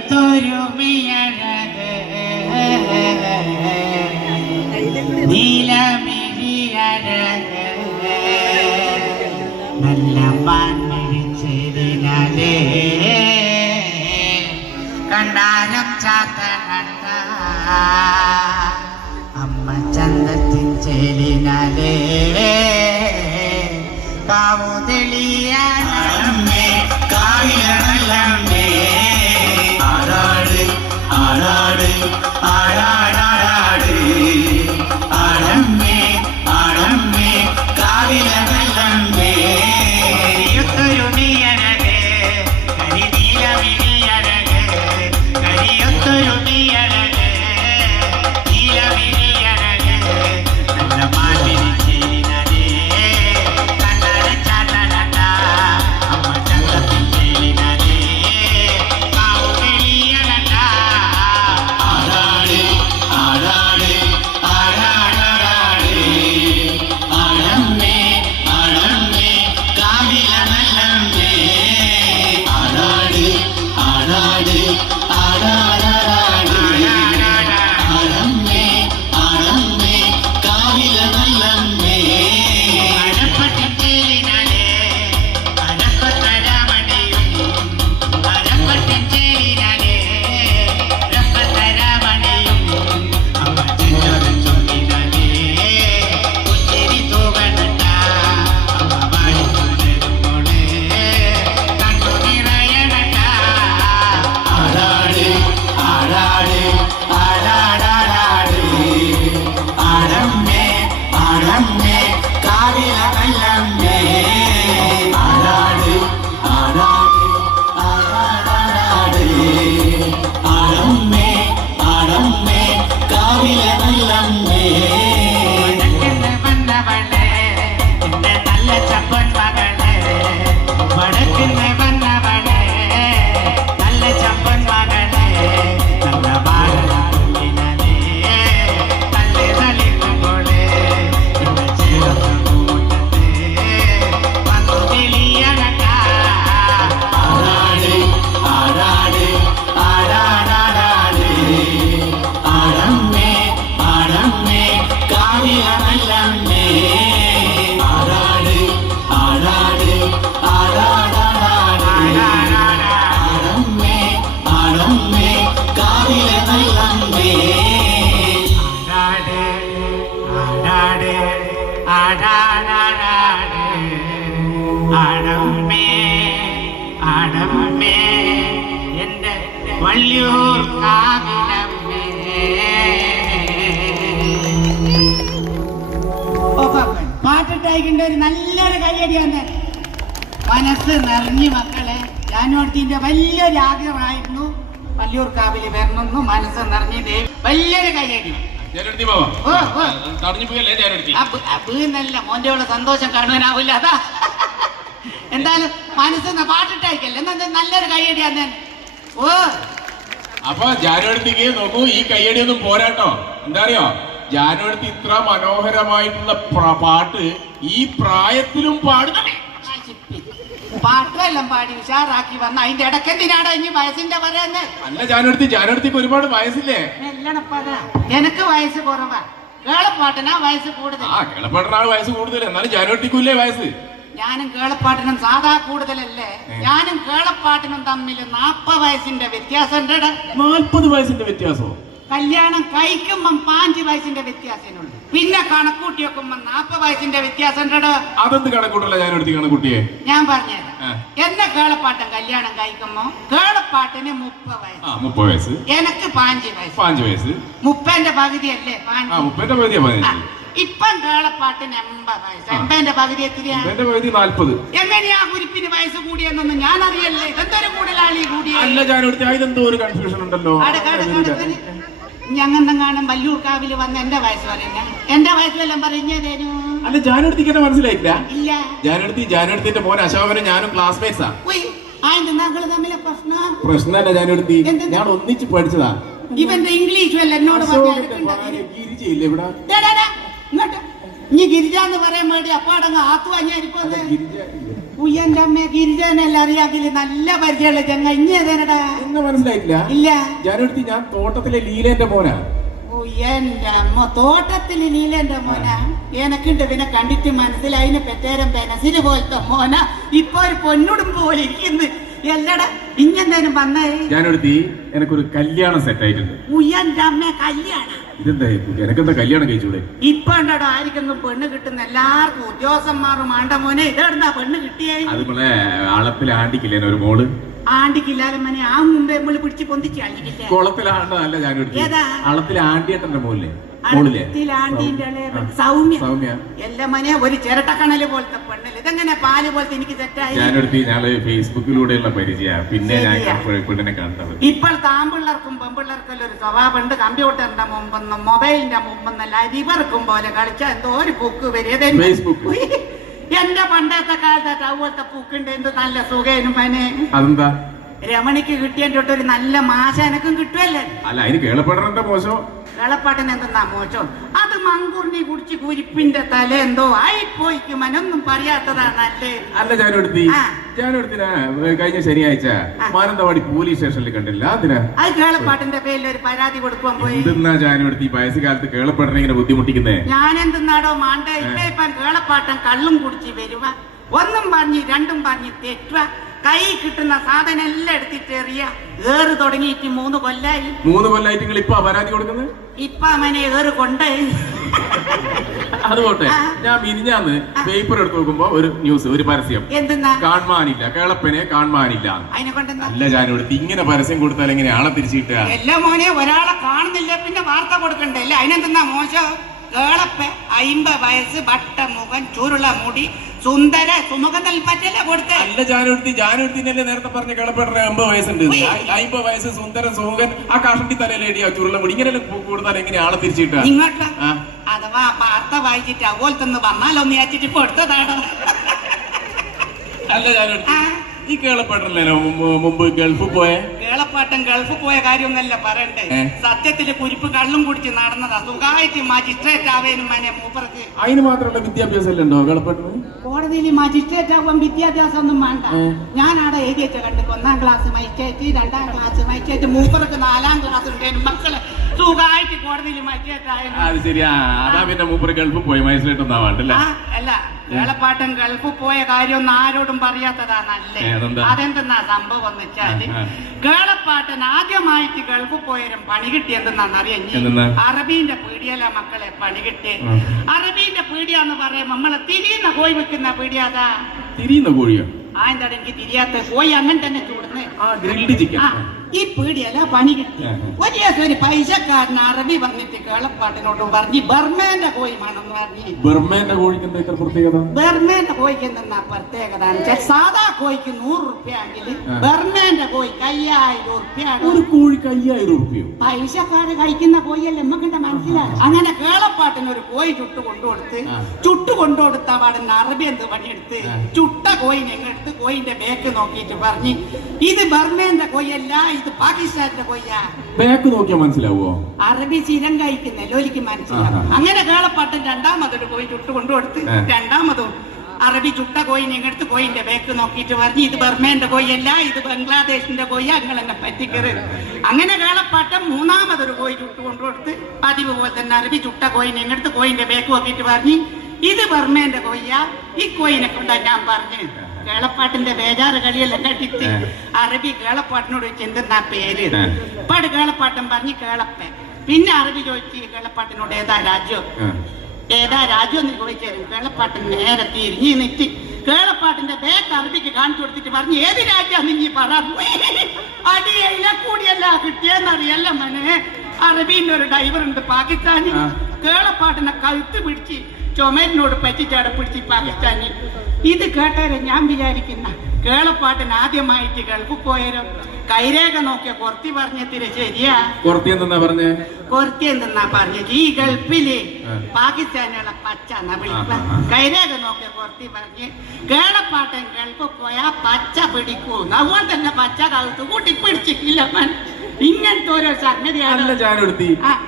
കരിയൊത്തൊരുമിയഴക് നീലമിഴിയഴക് നല്ല പാൻമിഴിച്ചതിനാലേ കണ്ടാലും ചാത്തനണ്ട അമ്മ ചന്തത്തിൻ ചേലിനാലേ കാവു തെളിയാനമ്മേ കാവിലമ്മേ ആടാട് ആടാട് ആടാടാടാട് ആടമ്മേ ആടമ്മേ കാവിലമ്മേ കരിയൊത്തൊരുമിയഴക് കരിനീലമിഴിയഴക് കരിയൊത്തൊരുമിയഴക് നീലമിഴിയഴക് നല്ല മാലിരിച്ചേരിനേ കണ്ണട ചാത്തനണ്ട അമ്മ ചന്തത്തിൻ ചേലിനേ കാവു തെളിയനണ്ട ആടാട് ആടാട് ആടാടാടാട് ആടമ്മേ ആടമ്മേ കാവിലമ്മേ ആടാട് ആടാട് ആടാടാടാട് ആടമ്മേ ആടമ്മേ കാവിലമ്മേ അടപ്പത്തിൻ ചേലിനാലേ അടപ്പത്തരാമണിയും അടപ്പത്തിൻ ചേലിനാലേ അടപ്പത്തരാമണിയും അമ്മ ചെന്നൊരു ചൊല്ലിനാലേ പുഞ്ചിരി തൂകണട്ട അമ്മ വാടിക്കൊണ്ടിരുന്നോളേ കണ്ണു നിറയണട്ട ആടാട് ആടാട് ആടാടാടാട് ആടമ്മേ ആടമ്മേ കാവിലമ്മേ ആടാട് ആടാട് ആടാടാടാട് ആടമ്മേ ആടമ്മേ കാവിലമ്മേ വടക്കുന്ന് വന്നവളെ എന്റെ നല്ല ചപ്പൻ മകളെ വടക്കുന്ന് വന്നവളെ നല്ല ചപ്പൻ മകളെ നല്ല വാഴനാളിനാലേ തല്ല് തളിക്കുമ്പോളേ എന്റെ ചേർത്ത കൂട്ടത്ത് വന്നു തെളിയണട്ട ആടാട് ആടാട് ആടാടാടാട് ആടമ്മേ ആടമ്മേ കാവിലമ്മേ ആടാട് ആടാട് ആടാടാടാട് ആടമ്മേ ആടമ്മേ കാവിലമ്മേ ആടാട് ആടാട് ആടാടാടാട് ആടമ്മേ ആടമ്മേ എന്റെ വള്ളിയൂർ കാവിലമ്മേ പാട്ടിട്ടായിക്കൊണ്ട് ഒരു നല്ലൊരു കയ്യടിയാണ് മനസ്സ് നിറഞ്ഞു മക്കളെ ജാനോടത്തിന്റെ വലിയൊരു ആഗ്രഹമായിരുന്നു വള്ളിയൂർ കാവില് വരണമെന്നു മനസ്സ് നിറഞ്ഞത് വലിയൊരു കയ്യടി നല്ല മോന്റെ സന്തോഷം കാണുവാനാവില്ല അതാ എന്തായാലും മനസ്സിന്ന് പാട്ടിട്ടായിക്കല്ലേ എന്നാ നല്ലൊരു കയ്യടിയാന്ന് ഓ അപ്പൊ ജാനുവടുത്തേക്ക് നോക്കൂ, ഈ കയ്യടിയൊന്നും പോരാട്ടോ. എന്താ അറിയോ, ജാനുവടുത്ത് ഇത്ര മനോഹരമായിട്ടുള്ള പാട്ട് ഈ പ്രായത്തിലും പാടുന്ന പാട്ടുമെല്ലാം പാടി ഉഷാറാക്കി വന്ന അതിന്റെ ഇടക്കെന്തിനാടോ ഇനി വയസ്സിന്റെ പറയുന്നത്? അല്ല ജാനുവടുത്തേക്ക് ഒരുപാട് വയസ്സില്ലേ? എനക്ക് വയസ്സ് കുറവാ, കേളപ്പാട്ടിനാ വയസ്സ് കൂടുതൽ. ആ കേളപ്പാട്ടിനാണ് വയസ്സ് കൂടുതൽ, എന്നാലും ജാനുവടുത്തേക്കില്ലേ വയസ്സ്? ഞാനും കേളപ്പാട്ടിനും സാധാ കൂടുതലല്ലേ? ഞാനും കേളപ്പാട്ടിനും തമ്മിൽ 40 വയസ്സിന്റെ വ്യത്യാസം. 40 വയസ്സിന്റെ വ്യത്യാസമോ? കല്യാണം കഴിക്കുമ്പം 5 വയസ്സിന്റെ വ്യത്യാസമുള്ളൂ, പിന്നെ കണക്കൂട്ടി വെക്കുമ്പോ 40 വയസ്സിന്റെ വ്യത്യാസം. അതെന്ത് കണക്കൂട്ടല്ല ജാനുവടുത്തേക്ക് കണക്കുട്ടിയെ? ഞാൻ പറഞ്ഞുതരാം. എന്നെ കേളപ്പാട്ടൻ കല്യാണം കഴിക്കുമ്പോ കേളപ്പാട്ടിന് 30 വയസ്സ്, 30 വയസ്സ്. എനക്ക് 5 വയസ്സ്. 5 വയസ്സ് 30ന്റെ പകുതിയല്ലേ? 30ന്റെ പകുതിയാ. ഇപ്പം കേളപ്പാട്ടിന് 80 വയസ്സ്. 80ന്റെ പകുതി എത്രയാ? 40. എങ്ങനെയാ കുരിപ്പിന് വയസ്സ് കൂടിയെന്നൊന്നും ഞാൻ അറിയല്ലേ. എന്തൊരു കൂടുതലാളി കൂടിയ അല്ല ജാനുവടുത്തേ, അതിലെന്തോ ഒരു കൺഫ്യൂഷൻ ഉണ്ടല്ലോ. ഞങ്ങന്തെങ്ങാനും വല്ലൂർ കാവില് വന്ന് എന്റെ വയസ്സ് പറയുന്ന എന്റെ വയസ്സെല്ലാം പറഞ്ഞതേനു. അല്ല ജാനുവടുത്തേക്ക് എന്നെ മനസ്സിലായില്ല. ഇല്ല, ജാനുവടുത്തിന്റെ മോൻ അശോകനും ഞാനും ക്ലാസ്മേറ്റ്സാ. പ്രശ്നമല്ല ജാനുവടുത്തി, ഞാൻ ഒന്നിച്ച് പഠിച്ചതാ. ഇവന്റെ ഇംഗ്ലീഷും അല്ല എന്നോട് ഗിരിജയില്ലേ ഇവിടെ? ഇങ്ങോട്ട് നീ ഗിരിജ എന്ന് പറയാൻ വേണ്ടി അപ്പാടങ്ങ് ആത്തു വാങ്ങിയായിരിക്കും. ഉയ്യന്റെ അമ്മ ഗിരിജനെല്ലാം അറിയാമെങ്കിൽ നല്ല പരിചയമുള്ള ചങ്ങ ഇനി ഏതാനടാ എന്നെ മനസ്സിലായില്ല. ഇല്ല. ജാനുവടുത്തി ഞാൻ തോട്ടത്തിലെ ലീലേന്റെ മോനാ. എന്റെ അമ്മ തോട്ടത്തില് നീലന്റെ മോന എനക്കുണ്ട് പിന്നെ കണ്ടിട്ട് മനസ്സിലായിന് പെറ്റേരം പെനസില് പോലത്തെ മോന ഇപ്പൊ ഒരു പൊന്നുടും പോലെ ഇരിക്കുന്നു. എല്ലടാ ഇഞ്ഞെന്തേനും വന്നേ? ജാനുവടുത്തി എനക്കൊരു കല്യാണം സെറ്റ് ആയിട്ടുണ്ട്. ഉയ്യന്റെ അമ്മ കല്യാണം? ഇതെന്താ എനക്കെന്താ കല്യാണം കഴിച്ചൂടെ? ഇപ്പൊ ഉണ്ടോ ആർക്കെങ്കിലും പെണ്ണ് കിട്ടുന്ന എല്ലാവർക്കും ഉദ്യോഗസ്ഥന്മാരും ആണ്ട മോനെ ഇതെടുന്നാ പെണ്ണ് കിട്ടിയേ? അതുപോലെ അളത്തിൽ ആണ്ടിക്കില്ലേ ഒരു മോള്? ആണ്ടിക്കില്ലാതെ മനെ ആ മുമ്പേ നമ്മള് പിടിച്ച് പൊന്തിച്ച് കളിക്കില്ല. കുളത്തിലാണ്ടല്ല ജാനുവടുത്തി, ഏതാ? അളത്തിൽ ആണ്ടിയേട്ടന്റെ മോളിലെ സൗമ്യ. എല്ലാ മനെ ഒരു ചിരട്ടക്കണല് പോലത്തെ പെണ്ണല്. ഇതെങ്ങനെ പാല് പോലത്തെ എനിക്ക് തെറ്റായി? ജാനുവടുത്തി ഞങ്ങള് ഫേസ്ബുക്കിലൂടെയുള്ള പരിചയ, പിന്നെ ഞാൻ പെണ്ണിനെ കണ്ടത്. ഇപ്പോഴത്തെ ആമ്പിള്ളേർക്കും പെമ്പിള്ളേർക്കും ഒരു സ്വഭാവമുണ്ട്. കമ്പ്യൂട്ടറിന്റെ മുമ്പെന്നും മൊബൈലിന്റെ മുമ്പെന്നല്ല അരിവർക്കും പോലെ കളിച്ച എന്തോ ഒരു ബുക്ക് വരും ഫേസ്ബുക്ക്. എന്റെ പണ്ടത്തെ കാലത്ത് അതുപോലത്തെ പൂക്കുണ്ട്. എന്ത് നല്ല സുഖേനും മനെ. അതെന്താ? രമണിക്ക് കിട്ടിയിട്ട് ഒരു നല്ല മാശ എനക്കും കിട്ടുമല്ലേ? അല്ല അതിന് കേളപ്പെടേണ്ട മോശം. കേളപ്പാട്ടിന് എന്തെന്നാ മോശം? അത് മങ്കുറിനി കുടിച്ച് കുരിപ്പിന്റെ തല എന്തോ ആയിപ്പോയിക്കും. മനൊന്നും പറയാത്തതാണല്ലേ. അല്ല ജാനുവടുത്തി, ജാനുവടുത്തിനാ കഴിഞ്ഞ ശനിയാഴ്ച മാനന്തവാടി പോലീസ് സ്റ്റേഷനിൽ കണ്ടില്ല? അതിനാ അത് കേളപ്പാട്ടിന്റെ പേരിൽ ഒരു പരാതി കൊടുക്കാൻ പോയി. എന്തെന്നാ ജാനുവടുത്തി വയസ്സുകാലത്ത് കേളപ്പെടണ ഇങ്ങനെ ബുദ്ധിമുട്ടിക്കുന്നേ? ഞാൻ എന്തെന്നാടോ മാണ്ട ഇപ്പം കേളപ്പാട്ടൻ കള്ളും കുടിച്ച് വരുവ. ഒന്നും പറഞ്ഞ് രണ്ടും പറഞ്ഞ് തെറ്റുക. കൈ കിട്ടുന്ന സാധനം എല്ലാം എടുത്തിട്ട് എറിയ. ഏറ് തുടങ്ങിയിട്ട് 3 കൊല്ലായി. 3 കൊല്ലായിട്ട് നിങ്ങൾ ഇപ്പൊ പരാതി കൊടുക്കുന്നത്? ഇപ്പൊ അവനെ ഏറ് കൊണ്ടേ. അതുകൊട്ടെ ഞാൻ മിനിഞ്ഞാന്ന് പേപ്പർ എടുത്ത് നോക്കുമ്പോ ഒരു ന്യൂസ്, ഒരു പരസ്യം. എന്തെന്നാ? കാണാനില്ല, കേളപ്പനെ കാണാനില്ല. അതിനെ കൊണ്ടെന്താ? അല്ല ജാനുവടുത്തി ഇങ്ങനെ പരസ്യം കൊടുത്താൽ എങ്ങനെ ആളെ തിരിച്ചിട്ട? എല്ലാ മോനെ ഒരാളെ കാണുന്നില്ല പിന്നെ വാർത്ത കൊടുക്കണ്ടേ? അല്ല അതിനെന്തെന്നാ മോശം? കേളപ്പ 50 വയസ്സ്, വട്ട മുഖം, ചൂരുള്ള മുടി, സുന്ദര സുമുഖം പറ്റല്ലേ കൊടുത്തേ? അല്ല ജാനുവടുത്തി, ജാനുവടുത്തിനല്ലേ നേരത്തെ പറഞ്ഞ കേളപ്പെടണ 50 വയസ്സുണ്ട്. 50 വയസ്സ്, സുന്ദരൻ, സുമുഖൻ, ആ കാഷണ്ടി തലയിലേടിയാ ചുരുള്ള മുടി. ഇങ്ങനെ കൊടുത്താൽ എങ്ങനെ ആളെ തിരിച്ചിട്ട? ഇങ്ങോട്ട് അഥവാ വാർത്ത വായിച്ചിട്ട് അതുപോലത്തെ വന്നാലൊന്ന് വെച്ചിട്ട് ഇപ്പൊ എടുത്തതാണോ? അല്ല ജാനുവടുത്തി ഈ കേളപ്പാട്ടല്ലേ മുമ്പ് ഗൾഫ് പോയ? കേളപ്പാട്ടൻ ഗൾഫ് പോയ കാര്യമൊന്നല്ല പറയണ്ടേ. സത്യത്തില് കുരിപ്പ് കള്ളും കുടിച്ച് നടന്നതാ. സുഖമായിട്ട് മജിസ്ട്രേറ്റ് ആവേനും മനെ മൂപ്പർക്ക്. അതിന് മാത്രമുള്ള വിദ്യാഭ്യാസം അല്ലേ ഉണ്ടോ കേളപ്പാട്ടിന്? കോടതിയിൽ മജിസ്ട്രേറ്റ് ആവാൻ വിദ്യാഭ്യാസം ഒന്നും വേണ്ട. ഞാൻ അവിടെ എഴുതി വെച്ച കണ്ടു 1ാം ക്ലാസ് മജിസ്ട്രേറ്റ്, 2ാം ക്ലാസ് മജിസ്ട്രേറ്റ്, മൂപ്പർക്ക് 4ാം ക്ലാസ് ഉണ്ടേനും മക്കളെ സുഖമായിട്ട് കോടതിയിൽ മജിസ്ട്രേറ്റ് ആയ. അത് ശരിയാ. അതാ പിന്നെ മൂപ്പര് ഗൾഫ് പോയി മജിസ്ട്രേറ്റ് ഒന്നും ആവാണ്ടല്ലേ? അല്ല കേളപ്പാട്ടൻ ഗൾഫ് പോയ കാര്യമൊന്നും ആരോടും പറയാത്തതാണല്ലേ. അതെന്തെന്നാ സംഭവം എന്ന് വെച്ചാല് കേളപ്പാട്ടൻ ആദ്യമായിട്ട് ഗൾഫ് പോയാലും പണി കിട്ടിയെന്തെന്നാന്നറിയാം. അറബീന്റെ പീടിയല്ല മക്കളെ പണി കിട്ടിയ. അറബീന്റെ പീടിയാന്ന് പറയുമ്പോ നമ്മളെ തിരിയുന്ന കോഴി വെക്കുന്ന പീടിയാതാ. തിരിയുന്ന കോഴിയോ? ആന്താടെ എനിക്ക് തിരിയാത്ത കോഴി അങ്ങനെ തന്നെ ചൂടുന്നേ. ഈ പീടിയല്ല പണി കിട്ടി. ഒരു ദിവസം ഒരു പൈസക്കാരൻ അറബി വന്നിട്ട് കേളപ്പാട്ടിനോട് പറഞ്ഞ് ബർമേന്റെ കോഴി വേണമെന്ന് പറഞ്ഞു. ബർമേന്റെ കോഴിക്ക് എന്താ പ്രത്യേകത? ബർമേന്റെ കോഴിക്ക് എന്തെന്നാ പ്രത്യേകത? സാധാ കോഴിക്ക് 100 റുപ്യ എങ്കിൽ ബർമേന്റെ കോഴിക്ക് 5000 റുപ്യാണ്. ഒരു കോഴിക്ക് 5000 റുപ്യോ? പൈസക്കാര് കഴിക്കുന്ന കോഴിയല്ലേ നമ്മക്കെന്താ മനസ്സിലായി. അങ്ങനെ കേളപ്പാട്ടിന് ഒരു കോഴി ചുട്ട് കൊണ്ടുകൊടുത്ത പാടുന്ന അറബി എന്ത് പണിയെടുത്ത് ചുട്ട കോഴിനെ എടുത്ത് കോഴിന്റെ ബേക്ക് നോക്കിയിട്ട് പറഞ്ഞ് ഇത് ബർമേന്റെ കോഴിയല്ല, ഇത് പാകിസ്ഥാന്റെ കൊയ്യാ. ബാക്ക് നോക്കിയാ മനസ്സിലാവോ? അറബി സ്ഥിരം കഴിക്കുന്നല്ലോ എനിക്ക് മനസ്സിലാവും. അങ്ങനെ കേളപ്പാട്ടൻ 2ാമതൊരു കോഴി ചുട്ട് കൊണ്ടുകൊടുത്ത് 2ാമതും അറബി ചുട്ട കോഴിനെ എടുത്ത് കോഴിന്റെ ബേക്ക് നോക്കിയിട്ട് പറഞ്ഞു ഇത് ബർമേന്റെ കോഴിയല്ല, ഇത് ബംഗ്ലാദേശിന്റെ കോഴിയാ, നിങ്ങൾ എന്നെ പറ്റിക്കരുത്. അങ്ങനെ കേളപ്പാട്ടൻ 3ാമതൊരു കോഴി ചുട്ട് കൊണ്ടുകൊടുത്ത് പതിവ് പോലെ തന്നെ അറബി ചുട്ട കോഴിനെ എടുത്ത് കോഴിന്റെ ബേക്ക് നോക്കിയിട്ട് പറഞ്ഞു ഇത് ബർമേന്റെ കോഴിയാ, ഈ കോഴിനെ കൊണ്ടാ ഞാൻ പറഞ്ഞു. കേളപ്പാട്ടിന്റെ ബേജാറ് കളിയെല്ലാം കണ്ടിട്ട് അറബി കേളപ്പാട്ടിനോട് ചോദിച്ചു എന്തെന്നാ പേര്? പാട് കേളപ്പാട്ടൻ പറഞ്ഞു കേളപ്പൻ. പിന്നെ അറബി ചോദിച്ചു കേളപ്പാട്ടിനോട് ഏതാ രാജ്യം എന്ന് ചോദിച്ചാലും കേളപ്പാട്ടൻ നേരെ തിരിഞ്ഞു നിറ്റ് കേളപ്പാട്ടിന്റെ ബേക്ക് അറബിക്ക് കാണിച്ചു കൊടുത്തിട്ട് പറഞ്ഞു ഏത് രാജ്യാന്ന് നീ പറ. അടിയയില കൂടിയല്ല കിട്ടിയെന്നറിയല്ല മനെ. അറബീന്റെ ഒരു ഡ്രൈവർ ഉണ്ട് പാകിസ്ഥാനി. കേളപ്പാട്ടിനെ കഴുത്ത് പിടിച്ച് ചുമരിനോട് പറ്റിച്ചാടെ പിടിച്ച് പാകിസ്ഥാനി. ഇത് കേട്ടാരെ ഞാൻ വിചാരിക്കുന്ന കേളപ്പാട്ടൻ ആദ്യമായിട്ട് ഗൾഫ് പോയാലും കൈരേഖ നോക്കിയ കൊർത്തി പറഞ്ഞതിന് ശരിയാ. കൊർത്തി എന്തെന്നാ പറഞ്ഞത്? ഈ ഗൾഫില് പാകിസ്ഥാനുള്ള പച്ച എന്നാ വിളിക്കുക. കൈരേഖ നോക്കിയ കൊർത്തി പറഞ്ഞ് കേളപ്പാട്ടൻ ഗൾഫ് പോയാ പച്ച പിടിക്കൂ. അതുകൊണ്ട് തന്നെ പച്ച കഴുത്ത് കൂട്ടി പിടിച്ചിട്ടില്ല. ഇങ്ങനത്തെ എന്തോരോ സംഗതിയാണ്. അല്ല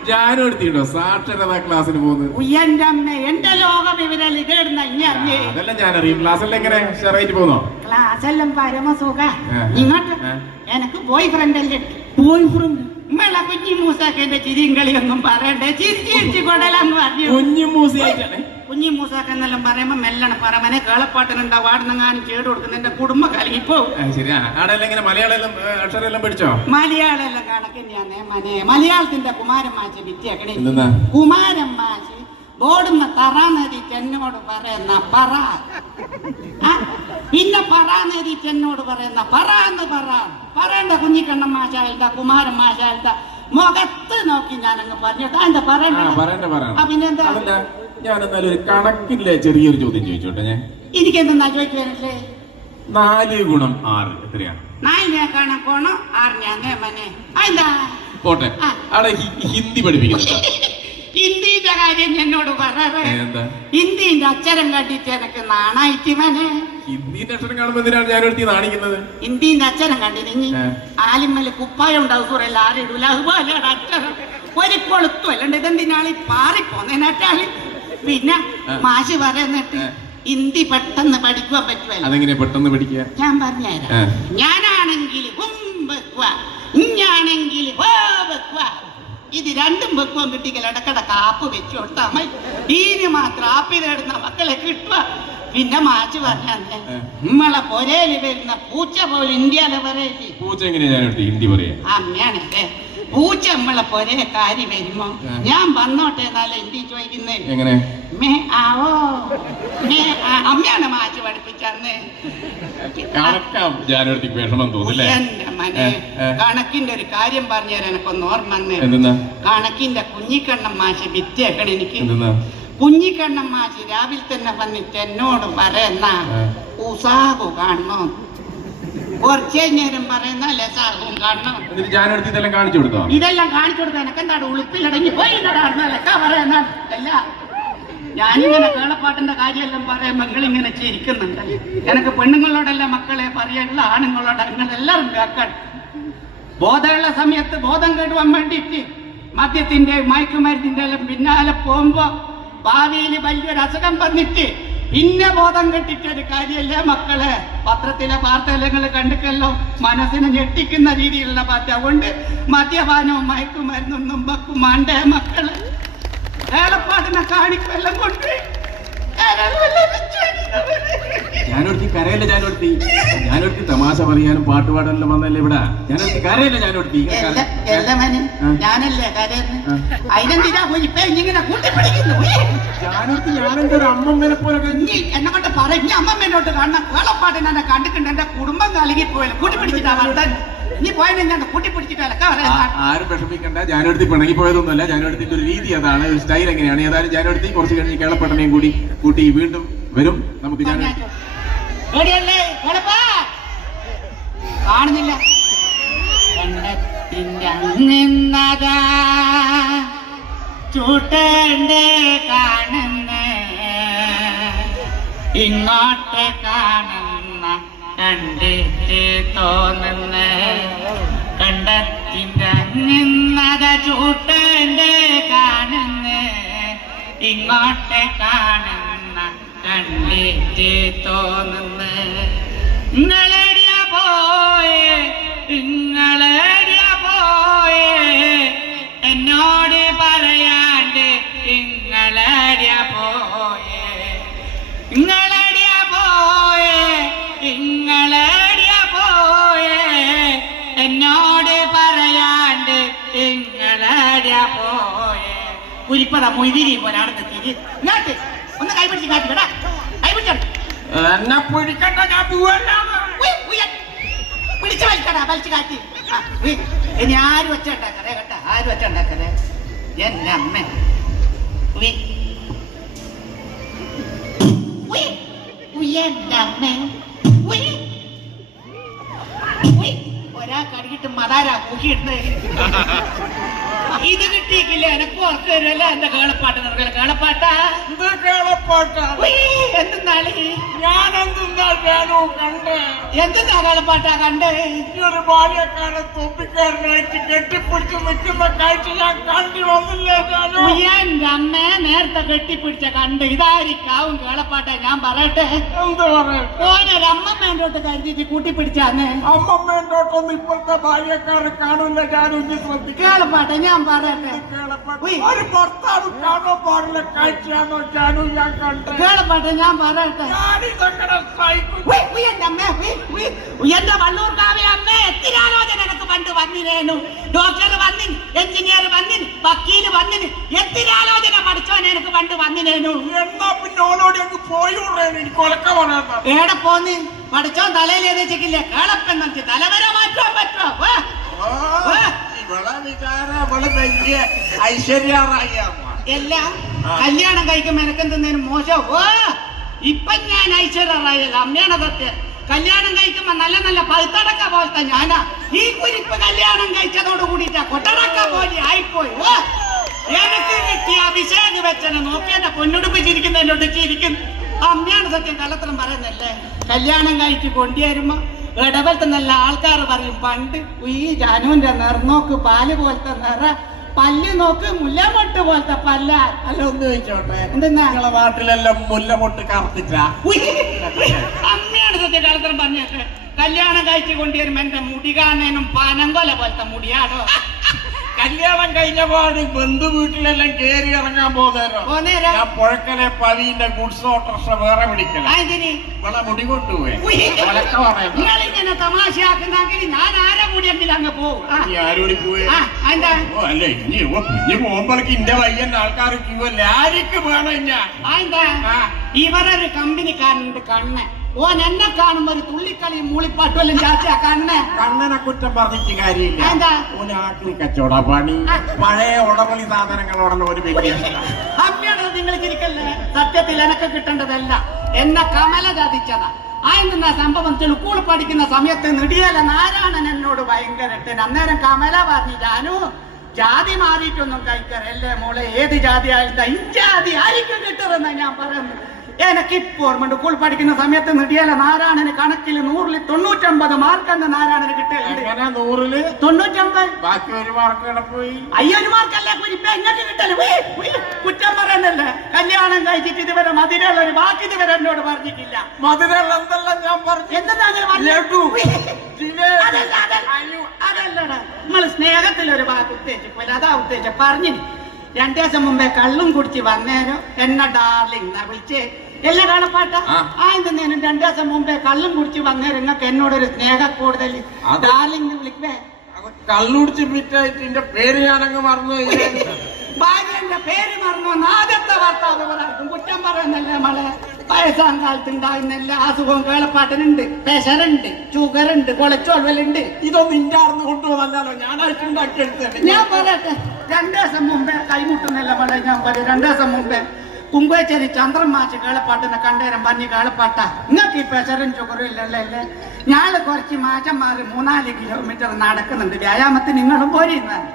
ജാനുവെടുത്തിട്ടോ സാക്ഷരതാ ക്ലാസ്സിന് പോകുന്നത്. ഉയ്യന്റെ അമ്മ എന്റെ ലോകം ഇവരെല്ലാം ഇടുന്ന ഇഞ്ഞേ. അതെല്ലാം ഞാനറിയും. ക്ലാസ്സിൽ എങ്ങനെ ഷെയറായിട്ട് പോകുന്നോ? ക്ലാസ് എല്ലാം പരമസുഖ. ഇങ്ങോട്ട് എനക്ക് ബോയ് ഫ്രണ്ട് എല്ലാം നമ്മളെ കുഞ്ഞി മൂസാക്കന്റെ ചിരിയും കളിയൊന്നും പറയണ്ടേ. ചിരിച്ചു കൊടലാന്ന് പറഞ്ഞു. കുഞ്ഞി മൂസാക്കെന്നെല്ലാം പറയുമ്പോ മെല്ലണം പറമനെ കേളപ്പാട്ടിനുണ്ടാവും. ആടുന്നെങ്ങാനും ചേട് കൊടുക്കുന്ന എന്റെ കുടുംബ കലങ്ങിപ്പോ. മലയാളം എല്ലാം കണക്കന്നെയാന്നേ മനെ. മലയാളത്തിന്റെ കുമാരൻ മാഷ് വിദ്യാക്കണേ. കുമാരൻ മാഷ് ബോർഡുമ്മ തറാന്നെതിട്ട് എന്നോട് പറയുന്ന പറ, പിന്നെ പറയാന്നെതിട്ട് എന്നോട് പറയുന്ന പറന്ന് പറയണ്ട. കുഞ്ഞിക്കണ്ണൻ മാഷായാലത്ത കുമാരൻ മാഷായാലത്ത മുഖത്ത് നോക്കി ഞാനങ്ങ് പറഞ്ഞോട്ടാ. എന്താ പറയണ്ട? പിന്നെന്താ? ഞാനെന്നാലും ഒരു കണക്കില്ലേ ചെറിയൊരു ചോദ്യം ചോദിച്ചോട്ടെ. ഞാൻ എനിക്കെന്താ ചോദിക്കാനല്ലേ? 4 ഗുണം 6 എത്രയാണ്? 4 കാണാൻ കോണം 6 മനെ. എന്താ പോട്ടെ. അവിടെ ഹിന്ദി പഠിപ്പിക്കുന്നു. ഹിന്ദിന്റെ കാര്യം എന്നോട് പറയാറ്. ഹിന്ദിന്റെ അക്ഷരം കണ്ടിട്ട് എനക്ക് നാണായിട്ട് മനെ. ഹിന്ദിന്റെ അക്ഷരം കാണുമ്പോ എന്തിനാണ് ഞാനൊരുത്തി നാണിക്കുന്നത്? ഹിന്ദിന്റെ അക്ഷരം കണ്ടിനി ആലിമ്മല് കുപ്പായം ഉണ്ടാവും. എല്ലാരും ഇടൂല. അതുപോലെ അക്ഷരം ഒരു കൊളുത്തു അല്ലണ്ട്. ഇതെന്തിനാളി പാറിപ്പോന്നേനാട്ടാളി. പിന്നെ മാഷ് പറയുന്നിട്ട് ഹിന്ദി പെട്ടെന്ന് പഠിക്കുവാൻ പറ്റുമല്ലോ. അതെങ്ങനെ പെട്ടെന്ന് പഠിക്കുക? ഞാൻ പറഞ്ഞുതരാം. ഞാനാണെങ്കിൽ ഇഞ്ഞാണെങ്കിൽ ഇത് രണ്ടും വെക്കുവാൻ കിട്ടിക്കൽ ഇടക്കട കാപ്പ് വെച്ചു കൊടുത്താൽ മതി. ഇതിന് മാത്രം ആപ്പി നേടുന്ന മക്കളെ കിട്ടുക. പിന്നെ മാച്ച് പറഞ്ഞേ നമ്മളെ പൊരയില് വരുന്ന പൂച്ച പോലെ ഇന്ത്യയിലെ പറയല്ലേ. പൂച്ച എങ്ങനെയാ ഹിന്ദി പറയാ? അങ്ങനെയാണല്ലേ. പൂച്ച നമ്മളെ പൊരേ കാര്യം വരുമ്പോ ഞാൻ വന്നോട്ടെ എന്നാലും ഹിന്ദി ചോദിക്കുന്നേ. എങ്ങനെ? അമ്മയാണ് മാച്ച് പഠിപ്പിച്ചന്ന്. കണക്കിന്റെ ഒരു കാര്യം പറഞ്ഞുതരാൻ എനക്കൊന്ന് ഓർമ്മ. കണക്കിന്റെ കുഞ്ഞിക്കണ്ണൻ മാഷ് വിറ്റേക്കണം എനിക്ക്. കുഞ്ഞിക്കണ്ണൻ മാഷ് രാവിലെ തന്നെ വന്നിട്ട് എന്നോട് പറയുന്ന ഉസാഹു കാണണോ, കുറച്ചേ നേരം പറയുന്ന ലസാഹും കാണണം. ഇതെല്ലാം കാണിച്ചു കൊടുത്ത എനക്കെന്താണ് ഉളുപ്പിലടങ്ങി പോയി ലെക്ക പറയുന്ന അല്ല. ഞാനിങ്ങനെ കേളപ്പാട്ടിന്റെ കാര്യമെല്ലാം പറയുമ്പോ നിങ്ങളിങ്ങനെ ചിരിക്കുന്നുണ്ട്. എനക്ക് പെണ്ണുങ്ങളോടെല്ലാം മക്കളെ പറയുള്ള ആണുങ്ങളോട് നിങ്ങളെല്ലാവരും കേൾക്കണം. ബോധമുള്ള സമയത്ത് ബോധം കെടുവാൻ വേണ്ടിയിട്ട് മദ്യത്തിന്റെ മയക്കുമരുന്നിന്റെ എല്ലാം പിന്നാലെ പോകുമ്പോ ഭാവിയിൽ വലിയൊരു അസുഖം വന്നിട്ട് പിന്നെ ബോധം കെട്ടിട്ടൊരു കാര്യമല്ലേ മക്കളെ. പത്രത്തിലെ വാർത്തകൾ കണ്ടിട്ടല്ലോ മനസ്സിനെ ഞെട്ടിക്കുന്ന രീതിയിലുള്ള പാർട്ടി. അതുകൊണ്ട് മദ്യപാനവും മയക്കുമരുന്നൊന്നും വെക്കുമാണ്ടേ മക്കളെ. കേളപ്പാട്ടിനെ കാണിക്കെല്ലാം കൊണ്ട് ഞാനൊരുത്തി തമാശ പറയാനും പാട്ട് പാടാനെല്ലാം വന്നല്ലേ ഇവിടെ. ഞാനൊരുത്തി കരയല്ല. ഞാനല്ലേ കരയുന്നു. അതിനെന്തിനാ ഇങ്ങനെ കൂട്ടിപ്പിടിക്കുന്നു? ഞാനെന്റെ ഒരു അമ്മമ്മേനെ പോലെ എന്നെ കൊണ്ട് പറഞ്ഞ അമ്മമ്മേനോട്ട് കാണണം. കേളപ്പാട്ടിനെ എന്നെ കണ്ടിട്ടുണ്ട്. എന്റെ കുടുംബം കലങ്ങിപ്പോയാലും കൂട്ടിപ്പിടിച്ചിട്ടാ വർത്താൻ. നീ പോയാലും ഞാൻ കൂട്ടിപ്പിടിച്ചിട്ടല്ല. ആരും വിഷമിക്കണ്ട. ജാനുവടുത്തി പിണങ്ങി പോയതൊന്നുമല്ല. ജാനുവടുത്തിന്റെ ഒരു രീതി അതാണ്, ഒരു സ്റ്റൈൽ എങ്ങനെയാണ്. ഏതായാലും ജാനുവടുത്തി കുറച്ച് കഴിഞ്ഞ് കേളപ്പട്ടനെയും കൂട്ടി വീണ്ടും വരും. നമുക്ക് കാണുന്നില്ല. നിന്നതാ ചൂട്ടേണ്ടേ കാണുന്ന ഇങ്ങോട്ട് കാണുന്ന കണ്ടിട്ട് തോന്നുന്ന കണ്ടത്തിന്റെ നിന്നത ചൂട്ടേണ്ടേ കാണുന്ന ഇങ്ങോട്ട് കാണുന്ന കണ്ടിട്ട് തോന്നുന്ന ഇങ്ങളെടിയാ പോയേ എന്നോട് പറയാണ്ട് ഇങ്ങളെടിയാ പോയേ എന്നോട് പറയാണ്ട് ഇങ്ങളെടിയാ പോയേ. പുലിപ്പത മൊയ്തിരി പോലെ അടുത്ത് തിരി ഇങ്ങോട്ട് ഒന്ന് കൈപിടിച്ച് കാട്ടിക്കടാ. കൈപിടിച്ചോ എന്നെ പിടിക്കണ്ട. ഞാൻ പോവല്ല. പിടിച്ചു വലിക്കടാ. വലിച്ചു കാറ്റി. ഇനി ആര് വെച്ചുണ്ടാക്കറേ കേട്ടാ. ആര് വെച്ചുണ്ടാക്കറേ എന്റെ അമ്മ. എന്റെ അമ്മ ഒരാൾക്ക് അടിക്കിട്ട് മതാരാ കൂക്കിയിട്ട് ഇത് കിട്ടിയിട്ടില്ല എനക്ക് ഉറക്കം വരുമല്ല എന്റെ കേളപ്പാട്ട് നിർക്കല കേളപ്പാട്ടാ ഇത് കേളപ്പാട്ടാ എന്തെന്നാളി ഞാനെന്താ ജാനു കണ്ട് എന്തെന്നാ കേളപ്പാട്ടാ കണ്ട് ഒരു ബാല്യക്കാരൻ തൊപ്പിക്കാരനായിട്ട് കെട്ടിപ്പിടിച്ച് നിൽക്കുന്ന കാഴ്ച ഞാൻ കണ്ടു വന്നില്ലേ ജാനു എന്റെ അമ്മ നേരത്തെ കെട്ടിപ്പിടിച്ച കണ്ട് ഇതായിരിക്കാവും കേളപ്പാട്ടെ ഞാൻ പറയട്ടെ എന്ത് പറയട്ടെ ഓനൊരു അമ്മമ്മേൻ്റോട്ട് കരുതിട്ട് കൂട്ടിപ്പിടിച്ചാന്ന് അമ്മമ്മേണ്ടോട്ടൊന്നും ഇപ്പോഴത്തെ ബാല്യക്കാരൻ കാണൂല ജാനു ഇനി ശ്രദ്ധിക്കുക കേളപ്പാട്ടെ ഞാൻ പറയട്ടെ ഒരു ഭർത്താവ് കാണാൻ പാടില്ല കാഴ്ചയാണോ ജാനു ഞാൻ കണ്ടത് കേളപ്പാട്ടെ ഞാൻ പറയട്ടെ ഞാനിതങ്ങനെ സഹിക്കും എന്റെ വള്ളൂർക്കാവെ അമ്മേ എത്തിരാലോചന എനിക്ക് പണ്ട് വന്നിനേനു ഡോക്ടർ വന്നിന് എഞ്ചിനീയർ വന്നിന് വക്കീല് വന്നിന് എത്തിരാലോചന പഠിച്ചോനെ എനിക്ക് പണ്ട് വന്നിനേനു എന്നാ പിന്നെ ഓളോട് അങ്ങ് പോയൂടെ എനിക്ക് ഒലക്ക പറയാത്ത ഏടെ പോന്ന് പഠിച്ചോ തലയിൽ ഏതേച്ചിക്കില്ലേ കേളപ്പൻ നമുക്ക് തലവര മാറ്റാൻ പറ്റുമോ ഇവളെ വിചാരം അവള് വലിയ ഐശ്വര്യറായി എല്ലാം കല്യാണം കഴിക്കുമ്പോ എനക്കെന്തെന്നേനും മോശം ഇപ്പൊ ഞാൻ ഐശ്വര്യറായല്ല അമ്മയാണ് സത്യം കല്യാണം കഴിക്കുമ്പോ നല്ല നല്ല പഴുത്തടക്ക പോലത്തെ ഞാനാ ഈ കുരിപ്പ് കല്യാണം കഴിച്ചതോട് കൂടിയിട്ടാ കൊട്ടടക്ക പോലെ ആയിപ്പോയി എനിക്ക് കിട്ടിയ അഭിഷേക് വെച്ചനെ നോക്കി എന്നെ പൊന്നുടുപ്പിച്ചിരിക്കുന്ന എന്നോട് ചിരിക്കുന്നു അമ്മയാണ് സത്യം കള്ളത്തരം പറയുന്നല്ലേ കല്യാണം കഴിച്ച് കൊണ്ടുവരുമ്പോ ഇടവലത്തെ നല്ല ആൾക്കാർ പറയും പണ്ട് ഈ ജാനുവിന്റെ നിറനോക്ക് പാല് പോലത്തെ നിറ പല്ല് നോക്ക് മുല്ലമൊട്ട് പോലത്തെ പല്ല അല്ല ഒന്ന് ചോദിച്ചോട്ടെ എന്തെന്നാ നിങ്ങളെ നാട്ടിലെല്ലാം മുല്ലമൊട്ട് കറുത്തിട്ട അമ്മയാണ് സത്യം കള്ളത്തരം പറഞ്ഞേക്കെ കല്യാണം കഴിച്ച് കൊണ്ടുവരുമ്പോ എന്റെ മുടി കാണാനും പനങ്കൊല പോലത്തെ മുടിയാടോ കല്യാണം കഴിഞ്ഞ പാട് ബന്ധു വീട്ടിലെല്ലാം കേറി ഇറങ്ങാൻ പോകുന്നേരം ഞാൻ പുഴക്കലെ പവിന്റെ ഗുഡ്സ് ഓട്ടോറിക്ഷ വേറെ പിടിക്കല ഇവളെ മുടി കൊണ്ടുപോയി നിങ്ങളിങ്ങനെ തമാശയാക്കുന്നെങ്കിൽ ഞാൻ ആരെ കൂടിയെങ്കിലും അങ്ങ് പോകും ആരോടി പോയി അല്ല ഇനി പോകുമ്പോഴേക്ക് ഇന്റെ വയ്യന്റെ ആൾക്കാർ ക്യൂവല്ലേ ആർക്ക് വേണം ഞാൻ ഇവരൊരു കമ്പനിക്കാരനുണ്ട് കണ്ണ് ഓൻ എന്നെ കാണുമ്പോ ഒരു തുള്ളിക്കളിയും മൂളിപ്പാട്ടുമെല്ലാം ചാച്ചാ കണ്ണനെ കുറ്റം പറഞ്ഞിട്ട് കാര്യമില്ല ഓനാക്കി കച്ചവട പണി പഴയ ഉടമളി സാധനങ്ങളോടുള്ള ഒരു വലിയ അമ്മയോട് നിങ്ങൾ ചിരിക്കല്ലേ സത്യത്തിൽ എനക്ക് കിട്ടേണ്ടതല്ല എന്നെ കമല ചതിച്ചതാ ആയെന്നാ സംഭവം ചെളുക്കൂൾ പഠിക്കുന്ന സമയത്ത് നെടിയല നാരായണൻ എന്നോട് ഭയങ്കര അന്നേരം കമല പറഞ്ഞു ജാനു ജാതി മാറിയിട്ടൊന്നും കഴിക്കറല്ലേ മോളെ ഏത് ജാതി ആയിട്ട് ഇഞ്ചാതി ആയിരിക്കും കിട്ടറെന്നാ ഞാൻ പറയുന്നത് എനിക്കിപ്പോ ഓർമ്മണ്ട് സ്കൂൾ പഠിക്കുന്ന സമയത്ത് നെടിയല നാരായണന് കണക്കിൽ 100ൽ 99 മാർക്കെന്ന് നാരായണന് കിട്ടിയിട്ടുണ്ട് 100ൽ 99 ബാക്കി ഒരു മാർക്ക് പോയി അയ്യൊരു മാർക്കല്ലേ ഇപ്പൊ എങ്ങനെ കിട്ടല് കുറ്റം പറയുന്നല്ലേ കല്യാണം കഴിച്ചിട്ട് ഇതുവരെ മധുരമുള്ള ഒരു ബാക്കി ഇതുവരെ എന്നോട് പറഞ്ഞിട്ടില്ല മധുരമുള്ള എന്തെല്ലാം ഞാൻ പറഞ്ഞു അതല്ലടാ നമ്മള് സ്നേഹത്തിലൊരു വാക്ക് ഉദ്ദേശിക്കൂല അതാ ഉദ്ദേശിച്ച പറഞ്ഞു 2 ദിവസം മുമ്പേ കള്ളും കുടിച്ച് വന്നേരം എന്നെ ഡാർലിംഗ് എന്നാ വിളിച്ചേ എല്ലാ കാണപ്പാട്ട ആയെന്നേനും 2 ദിവസം മുമ്പേ കള്ളും കുടിച്ച് വന്നേരം നിങ്ങൾക്ക് എന്നോടൊരു സ്നേഹ കൂടുതൽ ഡാർലിംഗ് വിളിക്കേ കള്ളുടിച്ച് പിറ്റായിട്ട് എന്റെ പേര് ഞാനങ്ങ് മറന്നു ഭാര്യന്റെ പേര് മറന്നു ആദ്യത്തെ ഭർത്താവ് പറയും കുറ്റം പറയുന്നല്ലേ നമ്മളെ വയസ്സാം കാലത്ത് ഉണ്ടാകുന്ന എല്ലാ അസുഖവും കേളപ്പാട്ടിനുണ്ട് പ്രഷറുണ്ട് ഷുഗറുണ്ട് കൊളച്ചോൾവലുണ്ട് ഇതൊന്നും ഇഞ്ചാർന്ന് കൊണ്ടുപോകല്ലോ ഞാനായിട്ട് ഉണ്ടാക്കിയെടുത്തത് ഞാൻ പറയട്ടെ 2 ദിവസം മുമ്പേ കൈമുട്ടുന്നല്ല മളെ ഞാൻ പറയും 2 ദിവസം മുമ്പേ കുമ്പേശ്ശേരി ചന്ദ്രൻ മാച്ച് കേളപ്പാട്ടിനെ കണ്ടേരം പറഞ്ഞ് കേളപ്പാട്ട നിങ്ങൾക്ക് ഈ പ്രഷറും ഷുഗറും ഇല്ലല്ലേ ഞാൻ കുറച്ച് മാച്ചന്മാർ 3-4 കിലോമീറ്റർ നടക്കുന്നുണ്ട് വ്യായാമത്തിന് നിങ്ങളും പോരുന്നതാണ്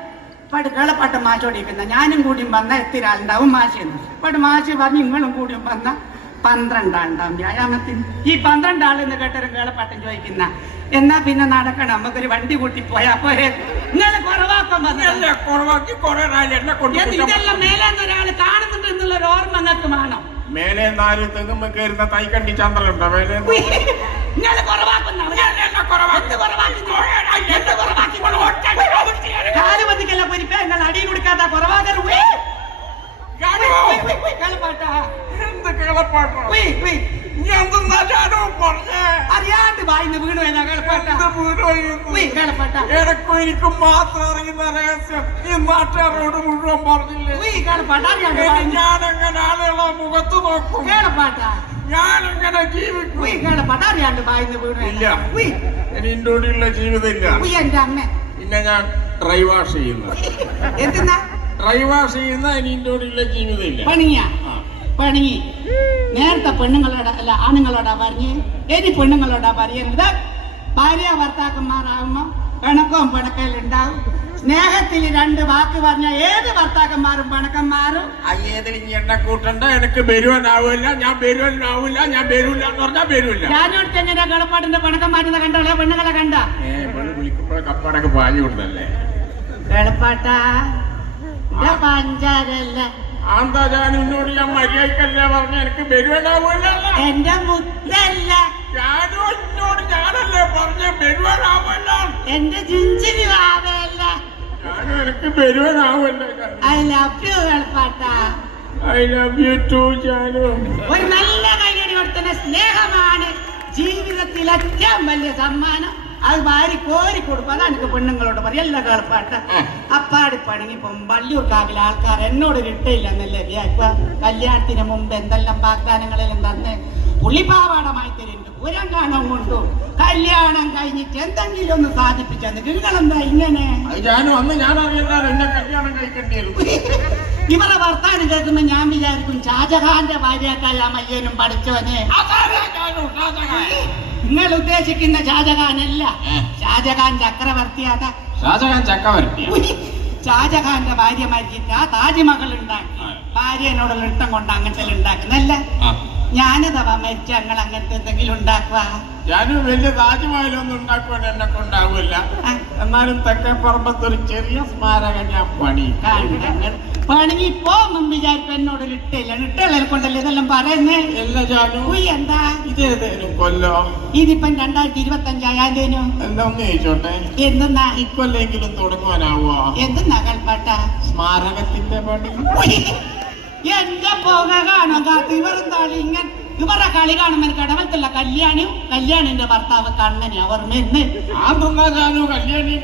ഇപ്പാട് കേളപ്പാട്ട് മാച്ചോടിക്കുന്ന ഞാനും കൂടിയും വന്ന എത്തിരാളുണ്ടാവും മാശിയെന്ന് ഇപ്പാട് മാശി പറഞ്ഞ് നിങ്ങളും കൂടിയും വന്ന 12 ആളുണ്ടാവും വ്യായാമത്തിന് ഈ 12 ആളെന്ന് കേട്ടൊരു കേളപ്പാട്ടൻ ചോദിക്കുന്ന എന്നാ പിന്നെ നടക്കണം നമുക്കൊരു വണ്ടി കൂട്ടി പോയാ പോരെ നിങ്ങളെ കുറവാക്കാൻ കുറവാക്കി കുറെ ഇതെല്ലാം മേലേന്ന് ഒരാൾ കാണുന്നുണ്ട് എന്നുള്ള ഒരു ഓർമ്മ നിങ്ങൾക്ക് വേണം മേലെ 4 തെങ്ങുമ്പോ കയറുന്ന തൈ കണ്ടി ചന്ദ്രനുണ്ടോ മേലെ നിങ്ങള് കാലുപതിക്കല്ല പൊരിപ്പ നിങ്ങൾ അടി കൊടുക്കാത്ത കുറവാകർ അറിയാണ്ട് വായിന്ന് വീണു എനിക്കും മാത്രം അറിയുന്ന രഹസ്യം ഈ നാട്ടുകാരോട് മുഴുവൻ പറഞ്ഞില്ലേ ഞാനെങ്ങനെ ആളുകളെ മുഖത്ത് നോക്കും ഞാനെങ്ങനെ ജീവിക്കും അറിയാണ്ട് വായിന്ന് വീണു ഇല്ല എന്റെ കൂടെയുള്ള ജീവിതം ഇല്ല എന്റെ അമ്മ പിന്നെ ഞാൻ ഡ്രൈ വാഷ് ചെയ്യുന്നത് എന്തെന്നാ ഡ്രൈ വാഷ് ചെയ്യുന്ന എന്റെ കൂടെയുള്ള ജീവിതം ഇല്ല പണിങ്ങി നേരത്തെ പെണ്ണുങ്ങളോട് അല്ല ആണുങ്ങളോടാ പറഞ്ഞ് ഇനി പെണ്ണുങ്ങളോടാ പറയുന്നത് ഭാര്യ ഭർത്താക്കന്മാരാകുമ്പോ പിണക്കവും പിണക്കലുണ്ടാവും. സ്നേഹത്തിൽ രണ്ട് വാക്ക് പറഞ്ഞ ഏത് ഭർത്താക്കന്മാരും പിണക്കം മാറും. അയ്യേതിന് ഇനി എന്നെ കൂട്ടണ്ട, എനിക്ക് വരുവാനാവില്ല, ഞാൻ വരുവാനാവില്ല, ഞാൻ വരൂല്ല എന്ന് പറഞ്ഞാൽ വരൂല്ല. ഞാനോട് എങ്ങനെ കളപ്പാട്ടിന്റെ പിണക്കം മാറ്റുന്ന കണ്ടോളെ പെണ്ണുങ്ങളെ കണ്ട വിളിക്കുമ്പോൾ കപ്പാടൊക്കെ പാഞ്ഞു കൊടുത്തല്ലേ കളപ്പാട്ടാ പഞ്ചാരല്ല. എന്താ ഞാൻ എന്നോട് ഞാൻ മര്യാദക്കല്ലേ പറഞ്ഞ എനിക്ക് വരുവാനാവില്ല. എന്റെ മുത്തല്ല, എന്നോട് ഞാനല്ലേ പറഞ്ഞ വരുവാനാവില്ല. എന്റെ ജിഞ്ചിരി വാവല്ല. ഞാനും എനിക്ക് വരുവാനാവില്ല. ഐ ലവ് യു കളപ്പാട്ടാ. I love you too Janu. ഒരു നല്ല കൈയടി കൊടുത്തുന്ന സ്നേഹമാണ് ജീവിതത്തിൽ ഏറ്റവും വലിയ സമ്മാനം. അത് ഭാര്യ കോരി കൊടുക്കും. അതാണ് എനിക്ക് പെണ്ണുങ്ങളോട് പറയും എല്ലാ കളപ്പാട്ട. അപ്പാടി പണിങ്ങിപ്പം വള്ളിയൂർക്കാവിലെ ആൾക്കാർ എന്നോട് കിട്ടയില്ലെന്നല്ലേ വ്യാപ്പ. കല്യാണത്തിന് മുമ്പ് എന്തെല്ലാം വാഗ്ദാനങ്ങളെല്ലാം തന്നെ പുള്ളിപ്പാവാടമായി തരുന്നുണ്ട്. പൂരം കാണാൻ കൊണ്ടു കല്യാണം കഴിഞ്ഞിട്ട് എന്തെങ്കിലും ഒന്ന് സാധിപ്പിച്ചെന്ന്. നിങ്ങളെന്താ ഇങ്ങനെ? ഞാനും അന്ന് ഞാൻ അറിയാതെ എന്നെ കല്യാണം കഴിക്കേണ്ടിയിരുന്നു. ഇവരെ വർത്താനം കേൾക്കുമ്പോ ഞാൻ വിചാരിക്കും ഷാജഹാന്റെ ഭാര്യക്കായ മയ്യനും പഠിച്ചവനെ. നിങ്ങൾ ഉദ്ദേശിക്കുന്ന ഷാജഹാനല്ല, ഷാജഹാൻ ചക്രവർത്തിയാതാ. ഷാജഹാൻ ചക്രവർത്തി. ഷാജഹാന്റെ ഭാര്യ മരിച്ചിട്ട് ആ താജ്മഹൽ ഉണ്ടാക്കി. ഭാര്യനോടുള്ള ഇഷ്ടം കൊണ്ട് അങ്ങനത്തെ ഉണ്ടാക്കുന്നല്ല. ഞാനതവാ മരിച്ച ഞങ്ങൾ അങ്ങനത്തെ എന്തെങ്കിലും ഉണ്ടാക്കുക. ഞാനും വലിയ താജ്മഹലൊന്നും ഉണ്ടാക്കുവാൻ എന്നെ കൊണ്ടാവില്ല. എന്നാലും തെക്കേ പറമ്പത്തൊരു ചെറിയ സ്മാരകം ഞാൻ പണിങ്ങി പോകും വിചാരിക്കും എന്നോട് ഇട്ടില്ല. ഇട്ടുള്ളതിനെ കൊണ്ടല്ലേ ഇതെല്ലാം പറയുന്നേ. എല്ലാ ജാനു എന്താ ഇതേതേനും കൊല്ലോ? ഇതിപ്പം 2025 എന്താ ഒന്ന് ചോദിച്ചോട്ടെ, എന്തെന്നാ ഇക്കൊല്ലെങ്കിലും തുടങ്ങുവാനാവോ? എന്തെന്നാ കളിപ്പാട്ട? സ്മാരകത്തിന്റെ പണി. എന്റെ പോക കാണാൻ കാത്ത് ഇവരെന്താളി ഇങ്ങനെ ഇവരുടെ കളി കാണുമ്പോൾ കടവത്തുള്ള കല്യാണിന്റെ ഭർത്താവ് കണ്ണനെ ഓർമ്മ. ജാനു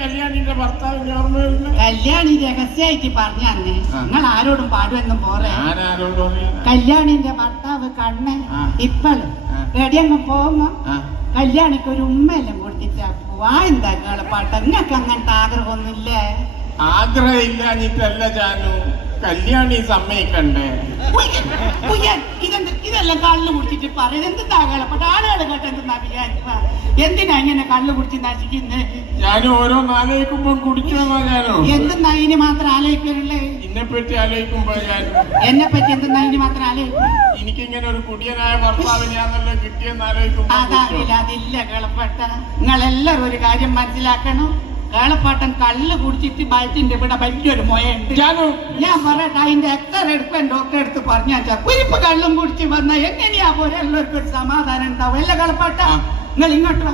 കല്യാണിന്റെ ഭർത്താവിന്റെ ഓർമ്മ. കല്യാണി രഹസ്യമായിട്ട് പറഞ്ഞേ. നിങ്ങൾ ആരോടും പാടുമെന്നും പോരെ. ആരോടും? കല്യാണിന്റെ ഭർത്താവ് കണ്ണൻ ഇപ്പോഴും എടിയങ്ങ് പോകുമ്പോ കല്യാണിക്ക് ഒരു ഉമ്മയെല്ലാം കൊടുത്തിട്ടാ പോവാ. എന്താ കളപ്പാട്ട? നിങ്ങൾക്ക് അങ്ങനത്തെ ആഗ്രഹമൊന്നുമില്ലേ? ആഗ്രഹം ഇല്ലാഞ്ഞിട്ടല്ല ജാനു, കല്യാണി സമ്മതിക്കണ്ടേ? ഇതെല്ലാം കള്ളു കുടിച്ചിട്ട് പറയുന്നത് എന്തെന്നാ കളപ്പാട്ട? ആളുകൾ കേട്ട് എന്തെന്നാ വിചാരിക്കുക? എന്തിനാ ഇങ്ങനെ കള്ളു കുടിച്ച് നശിക്കുന്നത്? ഞാനും ഓരോന്ന് ആലോചിക്കുമ്പോ കുടിക്കണോ? ഞാനോ എന്തെന്നാ ഇതിന് മാത്രം ആലോചിക്കാനുള്ളേ? എന്നെ പറ്റി ആലോചിക്കുമ്പോ എന്നെ പറ്റി എന്തെന്നാ ഇതിന് മാത്രം ആലോചിക്കും? എനിക്കിങ്ങനെ ഒരു കുടിയനായ ഭർത്താവിനെയാണല്ലോ കിട്ടിയെന്ന് ആലോചിക്കുമ്പോ അതില്ല കളപ്പാട്ട. നിങ്ങളെല്ലാരും ഒരു കാര്യം മനസ്സിലാക്കണം. കേളപ്പാട്ടൻ കള്ള് കുടിച്ചിട്ട് ബയറ്റിന്റെ ഇവിടെ വലിയൊരു മൊയുണ്ട്. ഞാൻ പറയട്ടെ, അതിന്റെ എക്സ്റേ എടുക്കാൻ ഡോക്ടറെ അടുത്ത് പറഞ്ഞാച്ചാ കുരിപ്പ് കള്ളും കുടിച്ച് വന്ന എങ്ങനെയാ പോലെ എല്ലാവർക്കും ഒരു സമാധാനം ഉണ്ടാവും. അല്ല കളപ്പാട്ട, നിങ്ങൾ ഇങ്ങോട്ടോ.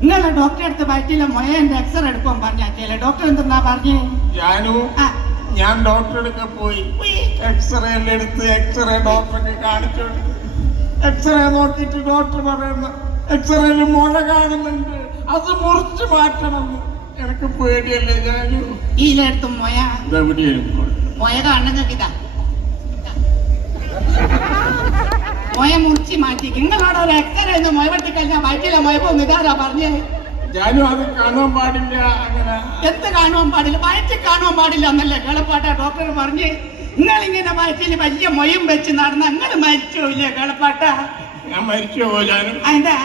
നിങ്ങളെ ഡോക്ടറെ അടുത്ത് ബയറ്റിലെ മൊയന്റെ എക്സ്റേ എടുക്കാൻ പറഞ്ഞാച്ചല്ലേ? ഡോക്ടർ എന്തെന്നാ പറഞ്ഞേ? ഞാൻ ഡോക്ടറെ അടുക്ക പോയി എക്സ്റേ എല്ലാം എടുത്ത് എക്സ്റേ ഡോക്ടർക്ക് കാണിച്ചു. എക്സ്റേ നോക്കിയിട്ട് ഡോക്ടർ പറയുന്ന എക്സ്റേയിൽ മുഴ കാണുന്നുണ്ട്, അത് മുറിച്ച് മാറ്റണം. എനിക്ക് പേടിയല്ലേ ഞാനു. ഈലെടുത്തും മൊയ കാണുന്ന ഇതാ മൊയ മുറിച്ച് മാറ്റി. നിങ്ങളോട് ഒരു എക്സ്റേ മൊയ വെട്ടിക്കഴിഞ്ഞാൽ വയറ്റിലെ മൊയ പോകുന്നു. ഇതാരാ പറഞ്ഞേ? ഞാനും അത് കാണാൻ പാടില്ല. അങ്ങനെ എന്ത് കാണുവാൻ പാടില്ല? വയറ്റിൽ കാണുവാൻ പാടില്ല എന്നല്ലേ കേളപ്പാട്ട ഡോക്ടർ പറഞ്ഞ്? നിങ്ങളിങ്ങനെ വയറ്റിൽ വലിയ മൊയം വെച്ച് നടന്ന നിങ്ങൾ മരിച്ചോ ഇല്ലേ കേളപ്പാട്ട? ഞാൻ മരിച്ചോ ജാനും? എന്താ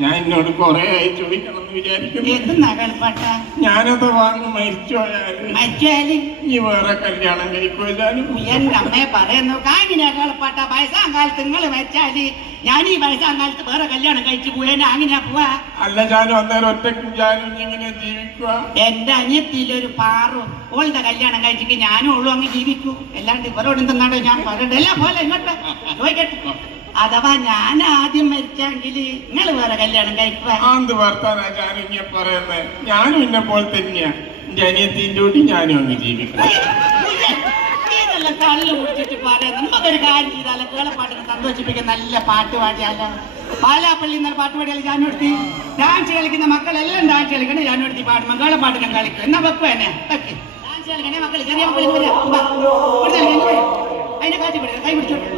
ഞാൻ എന്നോട് കൊറേ ആയി ചോദിക്കണം എന്ന് വിചാരിക്കുന്നു. എന്തെന്നാ കളിപ്പാട്ട? ഞാനത് വാങ്ങി മരിച്ചോയാല് നീ വേറെ കല്യാണം കഴിക്കോ ജാനും? എന്റെ അമ്മയെ പറയുന്നു കാങ്ങിനാ കളിപ്പാട്ട. വയസ്സാം കാലത്ത് നിങ്ങൾ മരിച്ചാല് ഞാൻ ഈ വയസ്സാം കാലത്ത് വേറെ കല്യാണം കഴിച്ചു പോയാ അങ്ങനെയാ പോവാ? അല്ല ജാനും, അന്നേരം ഒറ്റയ്ക്കും ജാനും ഇങ്ങനെ ജീവിക്കുക. എന്റെ അനിയത്തിയിലൊരു പാറും ഓളുടെ കല്യാണം കഴിച്ചിട്ട് ഞാനും ഉള്ളു അങ്ങ് ജീവിക്കൂ. അല്ലാണ്ട് ഇവരോട് എന്തെന്നാണോ ഞാൻ പറയണ്ട. എല്ലാം പോലെ ഇങ്ങോട്ട് ചോദിക്കട്ടെ. അഥവാ ഞാൻ ആദ്യം മരിച്ചെങ്കിൽ നിങ്ങൾ വേറെ കല്യാണം കഴിക്കുക. എന്ത് വർത്താനാ ജാനും ഇങ്ങനെ പറയുന്നത്? ഞാനും എന്നെ പോലെ തന്നെയാ. എന്റെ അനിയത്തിന്റെ കൂടി ഞാനും അങ്ങ് ജീവിക്കും. ഇതെല്ലാം കള്ളു കുടിച്ചിട്ട് പറയാം. നമുക്കൊരു കാര്യം ചെയ്താലോ, കേളപ്പാട്ടിനെ സന്തോഷിപ്പിക്കാൻ നല്ല പാട്ട് പാടിയാലോ? പാലാപ്പള്ളി എന്നാൽ പാട്ട് പാടിയാലോ? ജാനുവടുത്തി ഡാൻസ് കളിക്കുന്ന മക്കളെല്ലാം ഡാൻസ് കളിക്കണേ. ജാനുവടുത്തി പാടുമ്പോൾ കേളപ്പാട്ടിനെ കളിക്കും. എന്നാ വെക്കും എന്നെ വെക്ക് ഡാൻസ് കളിക്കണേ മക്കൾ. ചെറിയ മക്കൾ അതിനെ കാറ്റി പിടിക്കണം. കൈ പിടിച്ചോട്ടെ.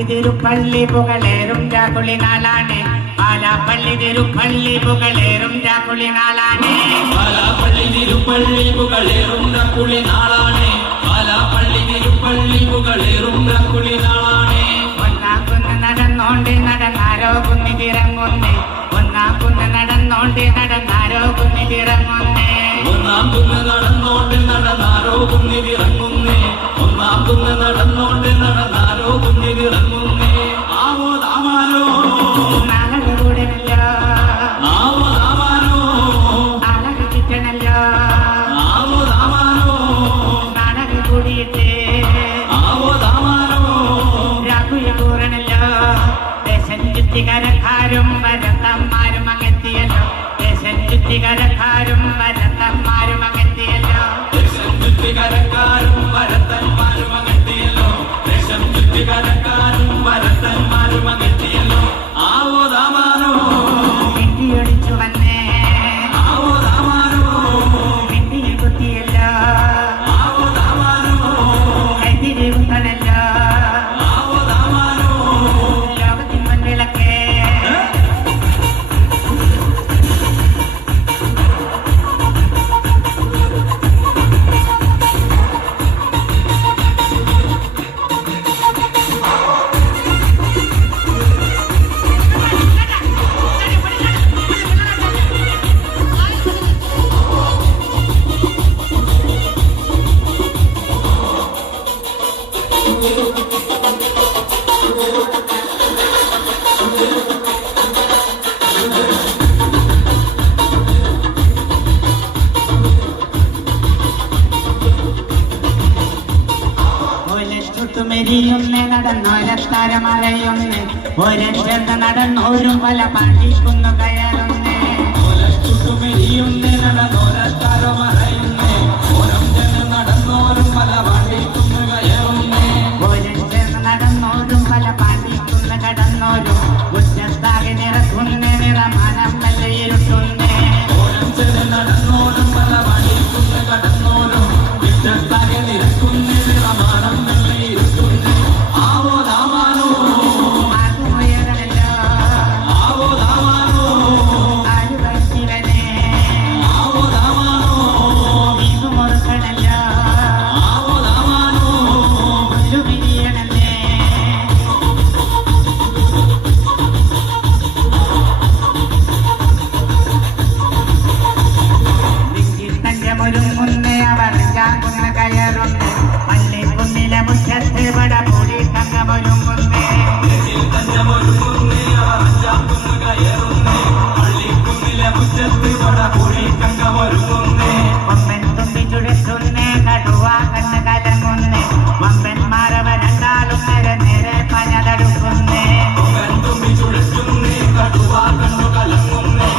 പാലാപ്പള്ളി തിരുപ്പള്ളി പുകളേറും രാകുളി നാളാണ് പാലാപ്പള്ളി തിരുപ്പള്ളി പുകളേറും രാകുളി നാളാണ് പാലാപ്പള്ളി തിരുപ്പള്ളി പുകളേറും രാകുളി നാളാണ് പാലാപ്പള്ളി തിരുപ്പള്ളി പുകളേറും രാകുളി നാളാണ് ഒന്നാം കുന്ന് നടന്നോണ്ട് നടന്നാരോ കുന്നിതിറങ്ങുന്നേ ഒന്നാം കുന്ന് നടന്നോണ്ട് നടന്നാരോ കുന്നിതിറങ്ങുന്നേ ഒന്നാം കുന്ന് നടന്നോണ്ട് നടന്നാരോ കുന്നിതിറങ്ങുന്നേ ഒന്നാം കുന്ന് നടന്നോണ്ട് നടന്നാരോ കുന്നിതിറങ്ങുന്നേ ആവോ താമാനോ നാളെ കൂടണല്ലോ ആവോ താമാനോ നാളെ കിട്ടണല്ലോ ആവോ താമാനോ നാളെ കൂടിയിട്ട് ആവോ താമാനോ രാഘുയ കൂറണല്ലോ ദേശം ചുറ്റികരക്കാരും വരത്തന്മാരും അങ്ങെത്തിയല്ലോ ദേശം ചുറ്റികരക്കാരും വരത്തന്മാരും അങ്ങെത്തിയല്ലോ ദേശം ചുറ്റികരക്കാരും വരത്തന്മാരും അകറ്റിയല്ലോ ദേശം ചുറ്റികരക്കാരും വരത്തന്മാരും അകറ്റിയല്ലോ ആവോ താമാനോ പിണ്ടിയൊടിച്ചു വന്നേ ആവോ താമാനോ പിണ്ടിയിൽ കുത്തിയല്ലോ ആവോ താമാനോ കൈതിരി കുത്തണല്ലോ ആവോ താമാനോ ലോകത്തിൻ മണ്ണിലൊക്കെ ചുട്ടുമെരിയൊന്ന് നടന്നോരത്താരമറയൊന്ന് ഓരൻ ചേർന്ന് നടന്നോരും പല പാട്ടിക്കുന്നു കയറുന്നേ ചുട്ടുമെരിയുന്നേ നടന്നോരത്താരോ മറയുന്നേ ഓരം ജനം നടന്നോരും പല പാടിക്കുന്നു കയറുന്നേ ഓരൻ ചേർന്ന് നടന്നോരും പല പാട്ടിക്കുന്നു കടന്നോരും ഉച്ചത്താകെ നിറക്കുന്നേ നിറമാനം മെല്ലയിരുട്ടുന്നേ ഓരം ജനം നടന്നോരും പല പാടിക്കുന്നു കടന്നോരും വിറ്റത്താകെ നിരക്കുന്നേ നിറമാണം വെള്ളയിരുത്തുന്നേ ആവോ താമാനോ ആകുമുയരണല്ലോ ആവോ താമാനോ ആരുവശിവനെ ആവോ താമാനോ നീതു മുറുക്കണല്ലോ ആവോ താമാനോ പുല്ലുപിരിയണല്ലേ തഞ്ചമൊരുങ്ങുന്നേ അവർ ചാക്കുന്ന കയറുന്നേ പള്ളിക്കുന്നിലെ മുറ്റത്ത് പട പൊടി തങ്കമൊരുങ്ങുന്നേ തഞ്ചമൊരുങ്ങുന്നേ അവർ അഞ്ചാക്കുന്നു കയറുന്നേ പള്ളിക്കുന്നിലെ മുറ്റത്ത് പടപൊടി കങ്കമൊരുങ്ങുന്നേ കൊമ്പൻ തുമ്പി ചുഴറ്റുന്നേ കടുവ കണ്ണ് കലങ്ങുന്നേ വമ്പന്മാരവ രണ്ടാളും നേരെ നേരെ പഞ്ഞതടുക്കുന്നേ തുമ്പി ചുഴറ്റുന്നേ കടുവ കണ്ണു കലങ്ങുന്നേ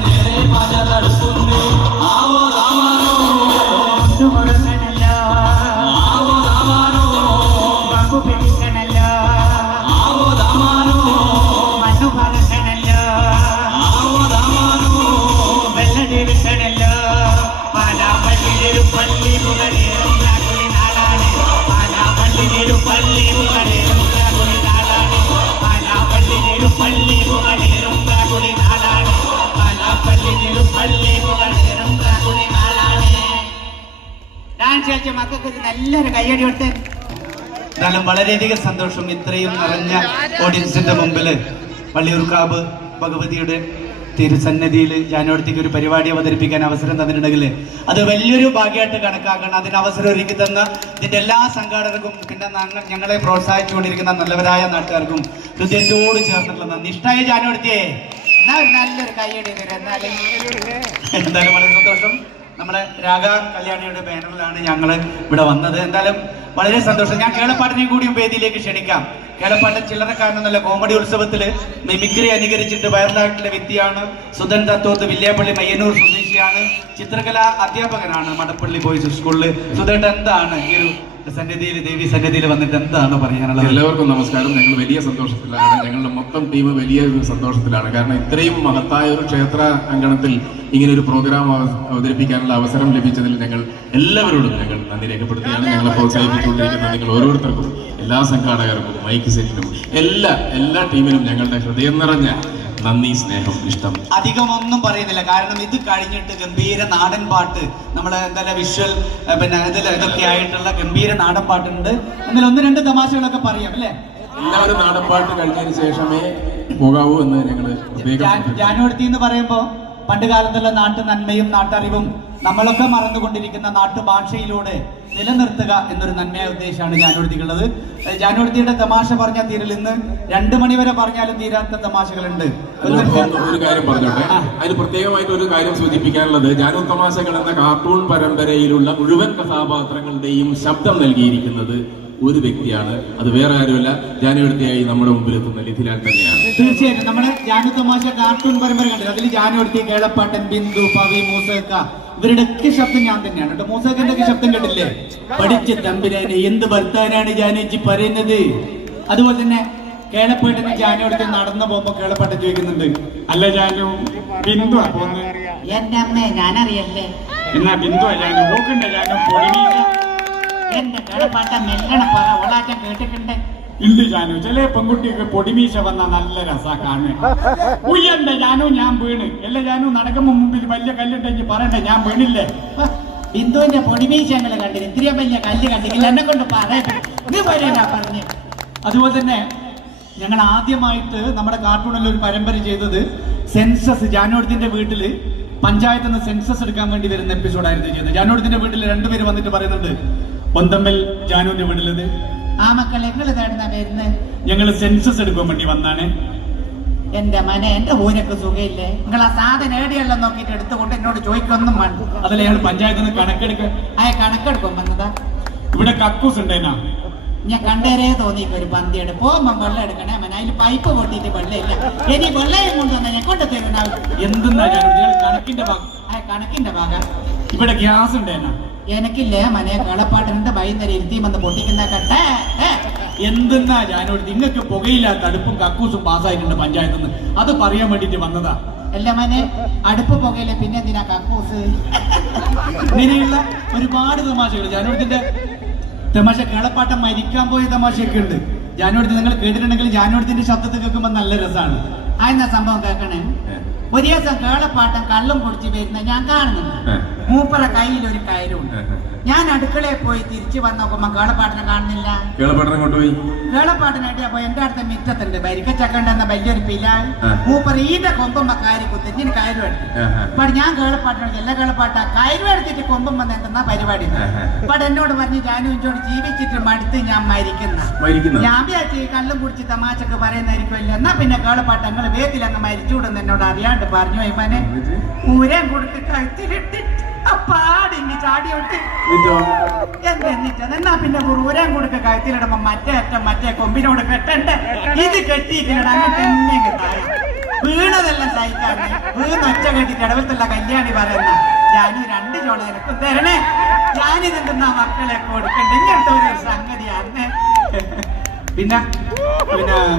നേരെ പഞ്ഞതടുക്കുന്നേ ആവോ താമാനോ മുറുകണല്ലോ ആവോ താമാനോ പമ്പു പിടിക്കണല്ലോ ആവോ താമാനോ മണ്ണു പറക്കണല്ലോ ആവോ താമാനോ വെള്ളടിക്കണല്ലോ പാലാപ്പള്ളിയിലൊരു പള്ളി പുകളേറും രാകുളി നാളാണ് പാലാപ്പള്ളിയിലൊരു പള്ളി പുകളേറും രാകുളി നാളാണ് പാലാപ്പള്ളിയിലൊരു പള്ളി പുകളേറും രാകുളി നാളാണ് പാലാപ്പള്ളിയിലൊരു പള്ളി പുകളേറും രാകുളി നാളാണ്. ഡാൻസ് കളിച്ച മക്കൾക്ക് ഇത് നല്ലൊരു കയ്യടി കൊടുത്തേ. എന്നാലും വളരെയധികം സന്തോഷം ഇത്രയും നിറഞ്ഞ ഓഡിയൻസിന്റെ മുമ്പിൽ വള്ളിയൂർക്കാവ് ഭഗവതിയുടെ തിരുസന്നിധിയിൽ ജാനുവരത്തേക്ക് ഒരു പരിപാടി അവതരിപ്പിക്കാൻ അവസരം തന്നിട്ടുണ്ടെങ്കിൽ അത് വലിയൊരു ഭാഗ്യമായിട്ട് കണക്കാക്കണം. അതിന് അവസരം ഒരുക്കി തന്ന ഇതിന്റെ എല്ലാ സംഘാടകർക്കും പിന്നെ ഞങ്ങളെ പ്രോത്സാഹിച്ചുകൊണ്ടിരിക്കുന്ന നല്ലവരായ നാട്ടുകാർക്കും ഹൃദയത്തോട് ചേർന്നിട്ടുള്ള നന്ദി. ഇഷ്ടമായ ജാനുവരത്തിയെ എന്നാ ഒരു നല്ലൊരു കയ്യടി തരാം. എന്നാലും എന്തായാലും വളരെ സന്തോഷം. നമ്മുടെ രാഗ കല്യാണിയുടെ ബാനറിലാണ് ഞങ്ങൾ ഇവിടെ വന്നത്. എന്തായാലും വളരെ സന്തോഷം. ഞാൻ കേളപ്പാട്ടിനെ കൂടിയും വേദിയിലേക്ക് ക്ഷണിക്കാം. കേളപ്പാട്ടൻ ചില്ലറക്കാരനൊന്നുമല്ല. കോമഡി ഉത്സവത്തില് മിമിക്രി അനുകരിച്ചിട്ട് വൈറലായിട്ടുള്ള വ്യക്തിയാണ്. സുധൻ തത്തോത്ത് വില്യാപ്പള്ളി മയ്യന്നൂർ സ്വദേശിയാണ്. ചിത്രകലാ അധ്യാപകനാണ് മടപ്പള്ളി ബോയ്സ് സ്കൂളിൽ. സുധേട്ട എന്താണ് ഈ ഒരു സന്നിധിയിൽ ദേവി സന്നിധിയിൽ വന്നിട്ട് എന്താണ് പറയാനുള്ളത്? എല്ലാവർക്കും നമസ്കാരം. ഞങ്ങൾ വലിയ സന്തോഷത്തിലാണ്, ഞങ്ങളുടെ മൊത്തം ടീം വലിയ ഒരു സന്തോഷത്തിലാണ്. കാരണം ഇത്രയും മഹത്തായ ഒരു ക്ഷേത്ര അങ്കണത്തിൽ ഇങ്ങനെ ഒരു പ്രോഗ്രാം അവതരിപ്പിക്കാനുള്ള അവസരം ലഭിച്ചതിൽ ഞങ്ങൾ എല്ലാവരോടും ഞങ്ങൾ നന്ദി രേഖപ്പെടുത്തുകയാണ്. ഞങ്ങളെ പ്രോത്സാഹിപ്പിച്ചുകൊണ്ടിരിക്കുന്ന നിങ്ങൾ ഓരോരുത്തർക്കും, എല്ലാ സംഘാടകർക്കും, മൈക്ക് സെറ്റിനും എല്ലാ ടീമിനും ഞങ്ങളുടെ ഹൃദയം നിറഞ്ഞ നന്ദി, സ്നേഹം, ഇഷ്ടം. അധികം ഒന്നും പറയുന്നില്ല, കാരണം ഇത് കഴിഞ്ഞിട്ട് ഗംഭീര നാടൻ പാട്ട്, നമ്മളെ എന്തായാലും വിഷ്വൽ പിന്നെ ഇതൊക്കെ ആയിട്ടുള്ള ഗംഭീര നാടൻ പാട്ടുണ്ട്. എന്നാലും 1-2 തമാശകളൊക്കെ പറയാം അല്ലേ? എല്ലാവരും നാടൻ പാട്ട് കഴിഞ്ഞതിന് ശേഷമേ പോകാവൂ എന്ന് ഞങ്ങൾ ജാനുവടുത്തി എന്ന് പറയുമ്പോ പണ്ട് കാലത്തുള്ള നാട്ടു നന്മയും നാട്ടറിവും നമ്മളൊക്കെ മറന്നുകൊണ്ടിരിക്കുന്ന നാട്ടുഭാഷയിലൂടെ നിലനിർത്തുക എന്നൊരു നന്മയ ഉദ്ദേശമാണ് ജാനുവടുത്തിക്കുള്ളത്. ജാനുവടുത്തിയുടെ തമാശ പറഞ്ഞാൽ തീരില്ല. ഇന്ന് 2 മണി വരെ പറഞ്ഞാലും തീരാത്ത തമാശകളുണ്ട്. ഒരു കാര്യം പറഞ്ഞോട്ടെ, അതിന് പ്രത്യേകമായിട്ട് ഒരു കാര്യം സൂചിപ്പിക്കാനുള്ളത്, ജാനു തമാശകൾ എന്ന കാർട്ടൂൺ പരമ്പരയിലുള്ള മുഴുവൻ കഥാപാത്രങ്ങളുടെയും ശബ്ദം നൽകിയിരിക്കുന്നത് ഒരു വ്യക്തിയാണ്. അത് വേറെ ആരുമല്ല, ജാനുവടുത്തിയായി നമ്മുടെ മുമ്പിൽ എത്തുന്ന ലിഥിലാൽ തന്നെയാണ്. തീർച്ചയായിട്ടും നമ്മുടെ ജാനു തമാശ കാർട്ടൂൺ പരമ്പര കണ്ടത്, അതിൽ ജാനുവടുത്തി, കേളപ്പാട്ടൻ, ബിന്ദു, പവി, മൂസക്ക, ഇവരുടെ ഒക്കെ ശബ്ദം ഞാൻ തന്നെയാണ് കേട്ടോ. മൂസക്കന്റെ ഒക്കെ ശബ്ദം കേട്ടില്ലേ? പഠിച്ച തമ്പുരാനെ എന്ത് ഭർത്താനാണ് ജാനുവച്ചി പറയുന്നത്. അതുപോലെ തന്നെ കേളപ്പാട്ടന് ജാനുവടുത്തി നടന്നു പോകുമ്പോ കേളപ്പാട്ടൻ ചോദിക്കുന്നുണ്ട്, അല്ല ജാനു, ബിന്ദു പോന്ന്? എന്റെ അമ്മേ ഞാനറിയല്ലേ. എന്നാ ബിന്ദു ജാനു പോക്കണ്ട ജാനു പൊടിമീശ? എന്റെ കേളപ്പാട്ട മെല്ലണ പറ, ഓളാറ്റം കേട്ടിട്ടുണ്ട്. ഇല്ല ജാനു, ചില പെൺകുട്ടിയൊക്കെ പൊടിമീശ വന്ന നല്ല രസാ കാണുക. ഉയ്യണ്ട ജാനു, ഞാൻ വീണ്. എല്ലാ ജാനു നടക്കുമ്പോ മുമ്പിൽ വലിയ കല്ലുണ്ടെങ്കിൽ പറയണ്ടേ, ഞാൻ വീണില്ലേ? ബിന്ദുവിന്റെ പൊടിമീശങ്ങള് കണ്ടിന്, ഇത്രയും വലിയ കല്ല് കണ്ടില്ല, എന്നെ കൊണ്ട് പറയാ പറഞ്ഞു. അതുപോലെ തന്നെ ഞങ്ങൾ ആദ്യമായിട്ട് നമ്മുടെ കാർട്ടൂണിൽ ഒരു പരമ്പര ചെയ്തത് സെൻസസ്, ജാനുവടുത്തിന്റെ വീട്ടില് പഞ്ചായത്തിൽ നിന്ന് സെൻസസ് എടുക്കാൻ വേണ്ടി വരുന്ന എപ്പിസോഡായിരുന്നു ചെയ്തത്. ജാനുവടുത്തിന്റെ വീട്ടിൽ 2 പേര് വന്നിട്ട് പറയുന്നുണ്ട്, ഒന്തമ്മൽ ജാനുവിന്റെ വീട്ടിലത് ആ മക്കൾ എങ്ങള് തേടുന്ന വരുന്നത്, ഞങ്ങൾ സെൻസസ് എടുക്കാൻ വേണ്ടി വന്നാണ്. എന്റെ മനെ, എന്റെ ഊരൊക്കെ സുഖയില്ലേ? നിങ്ങൾ ആ സാധനം ഏടിയെല്ലാം നോക്കിയിട്ട് എടുത്തുകൊണ്ട് എന്നോട് ചോദിക്കൊന്നും വേണ്ട. അതല്ല ഞങ്ങൾ പഞ്ചായത്തിൽ നിന്ന് കണക്കെടുക്ക. കണക്കെടുക്കും വന്നതാ. ഇവിടെ കക്കൂസ് ഉണ്ടേനാ? ഞാൻ കണ്ടേരേ തോന്നിക്ക് ഒരു പന്തിയുടെ പോകുമ്പോ വെള്ളം എടുക്കണേ മന, അതിൽ പൈപ്പ് പൊട്ടിയിട്ട് വെള്ളമില്ല. ഇനി വെള്ളം കൊണ്ടുവന്നെ കൊണ്ട് തരുന്നാവും. എന്തെന്നാ കണക്കിന്റെ ഭാഗം? കണക്കിന്റെ ഭാഗം ഇവിടെ ഗ്യാസ് ഉണ്ടേനാ? എനിക്കില്ലേ മനെ, കളപ്പാട്ടിന്റെ വൈകുന്നേരം ഇരുത്തി വന്ന് പൊട്ടിക്കുന്ന കട്ടേ. എന്തെന്നാ ജാനുവടുത്തി, നിങ്ങൾക്ക് പുകയില്ലാത്ത അടുപ്പും കക്കൂസും പാസ്സായിട്ടുണ്ട് പഞ്ചായത്തിൽ നിന്ന്, അത് പറയാൻ വേണ്ടിട്ട് വന്നതാ. അല്ല മനെ, അടുപ്പ് പുകയില്ലേ, പിന്നെ എന്തിനാ കക്കൂസ്? ഇങ്ങനെയുള്ള ഒരുപാട് തമാശകൾ ജാനുവടുത്തിന്റെ തമാശ. കേളപ്പാട്ടം മരിക്കാൻ പോയ തമാശയൊക്കെ ഉണ്ട്. ജാനുവടുത്തി നിങ്ങൾ കേട്ടിട്ടുണ്ടെങ്കിൽ ജാനുവടുത്തിന്റെ ശബ്ദത്തിൽ കേൾക്കുമ്പോൾ നല്ല രസമാണ്. അതെന്നാ സംഭവം കേൾക്കണേ? ഒരു ദിവസം കേളപ്പാട്ടം കള്ളും കുടിച്ച് വരുന്ന ഞാൻ കാണുന്നുണ്ട്. മൂപ്പറ കയ്യിൽ ഒരു കയറുണ്ട്. ഞാൻ അടുക്കളയിൽ പോയി തിരിച്ചു വന്ന് നോക്കുമ്പോ കേളപ്പാട്ടിനെ കാണുന്നില്ല. കേളപ്പാട്ടനെ കൊണ്ടുപോയി കേളപ്പാട്ടിനായിട്ട് അപ്പൊ എന്റെ അടുത്ത മിറ്റത്തുണ്ട് വരിക്കച്ചക്കണ്ടെന്ന വലിയൊരു പിലാൽ. മൂപ്പർ ഈന്റെ കൊമ്പമ്മ കയറി കുത്തി ഇങ്ങനെ കയറും എടുത്തു. അപ്പൊ ഞാൻ കേളപ്പാട്ടിനോട്, എല്ലാ കേളപ്പാട്ട കയറും എടുത്തിട്ട് കൊമ്പം വന്ന് എന്തെന്നാ പരിപാടി. അപ്പൊ എന്നോട് പറഞ്ഞ് ജാനുവിനോട് ജീവിച്ചിട്ട് മടുത്ത് ഞാൻ മരിക്കുന്ന. ഞാൻ വിചാരിച്ചു കള്ളും കുടിച്ച് തമാശക്ക് പറയുന്നതായിരിക്കുമല്ലോ. എന്നാ പിന്നെ കേളപ്പാട്ട ഞങ്ങള് വേഗത്തിൽ അങ്ങ് മരിച്ചുകൂടെന്ന് എന്നോട് അറിയാണ്ട് പറഞ്ഞു. അയ്മാനെ ഊരാൻ കൊടുത്ത് കഴുത്തിലിട്ട് പാടിങ്ങി ചാടിയോട്ട് എന്നിട്ട് എന്നാ പിന്നെ ഊരാൻ കൊടുക്ക കഴുത്തിലിടുമ്പോ മറ്റേ അറ്റം മറ്റേ കൊമ്പിനോട് കെട്ടണ്ടേ? ഇത് കെട്ടിയിട്ടില്ലട, അങ്ങോട്ട് എന്നെ താഴെ വീണതെല്ലാം സഹിക്കാന്ന്. വീണ് ഒച്ച കെട്ടിട്ട് ഇടവത്തുള്ള കല്യാണി പറയുന്ന ഞാനും 2 ചോള എനക്കും തരണേ, ഞാനിതെന്താ മക്കളെ കൊടുക്കണ്ട, ഇങ്ങനത്തെ ഒരു സംഗതിയാണ്. പിന്നെ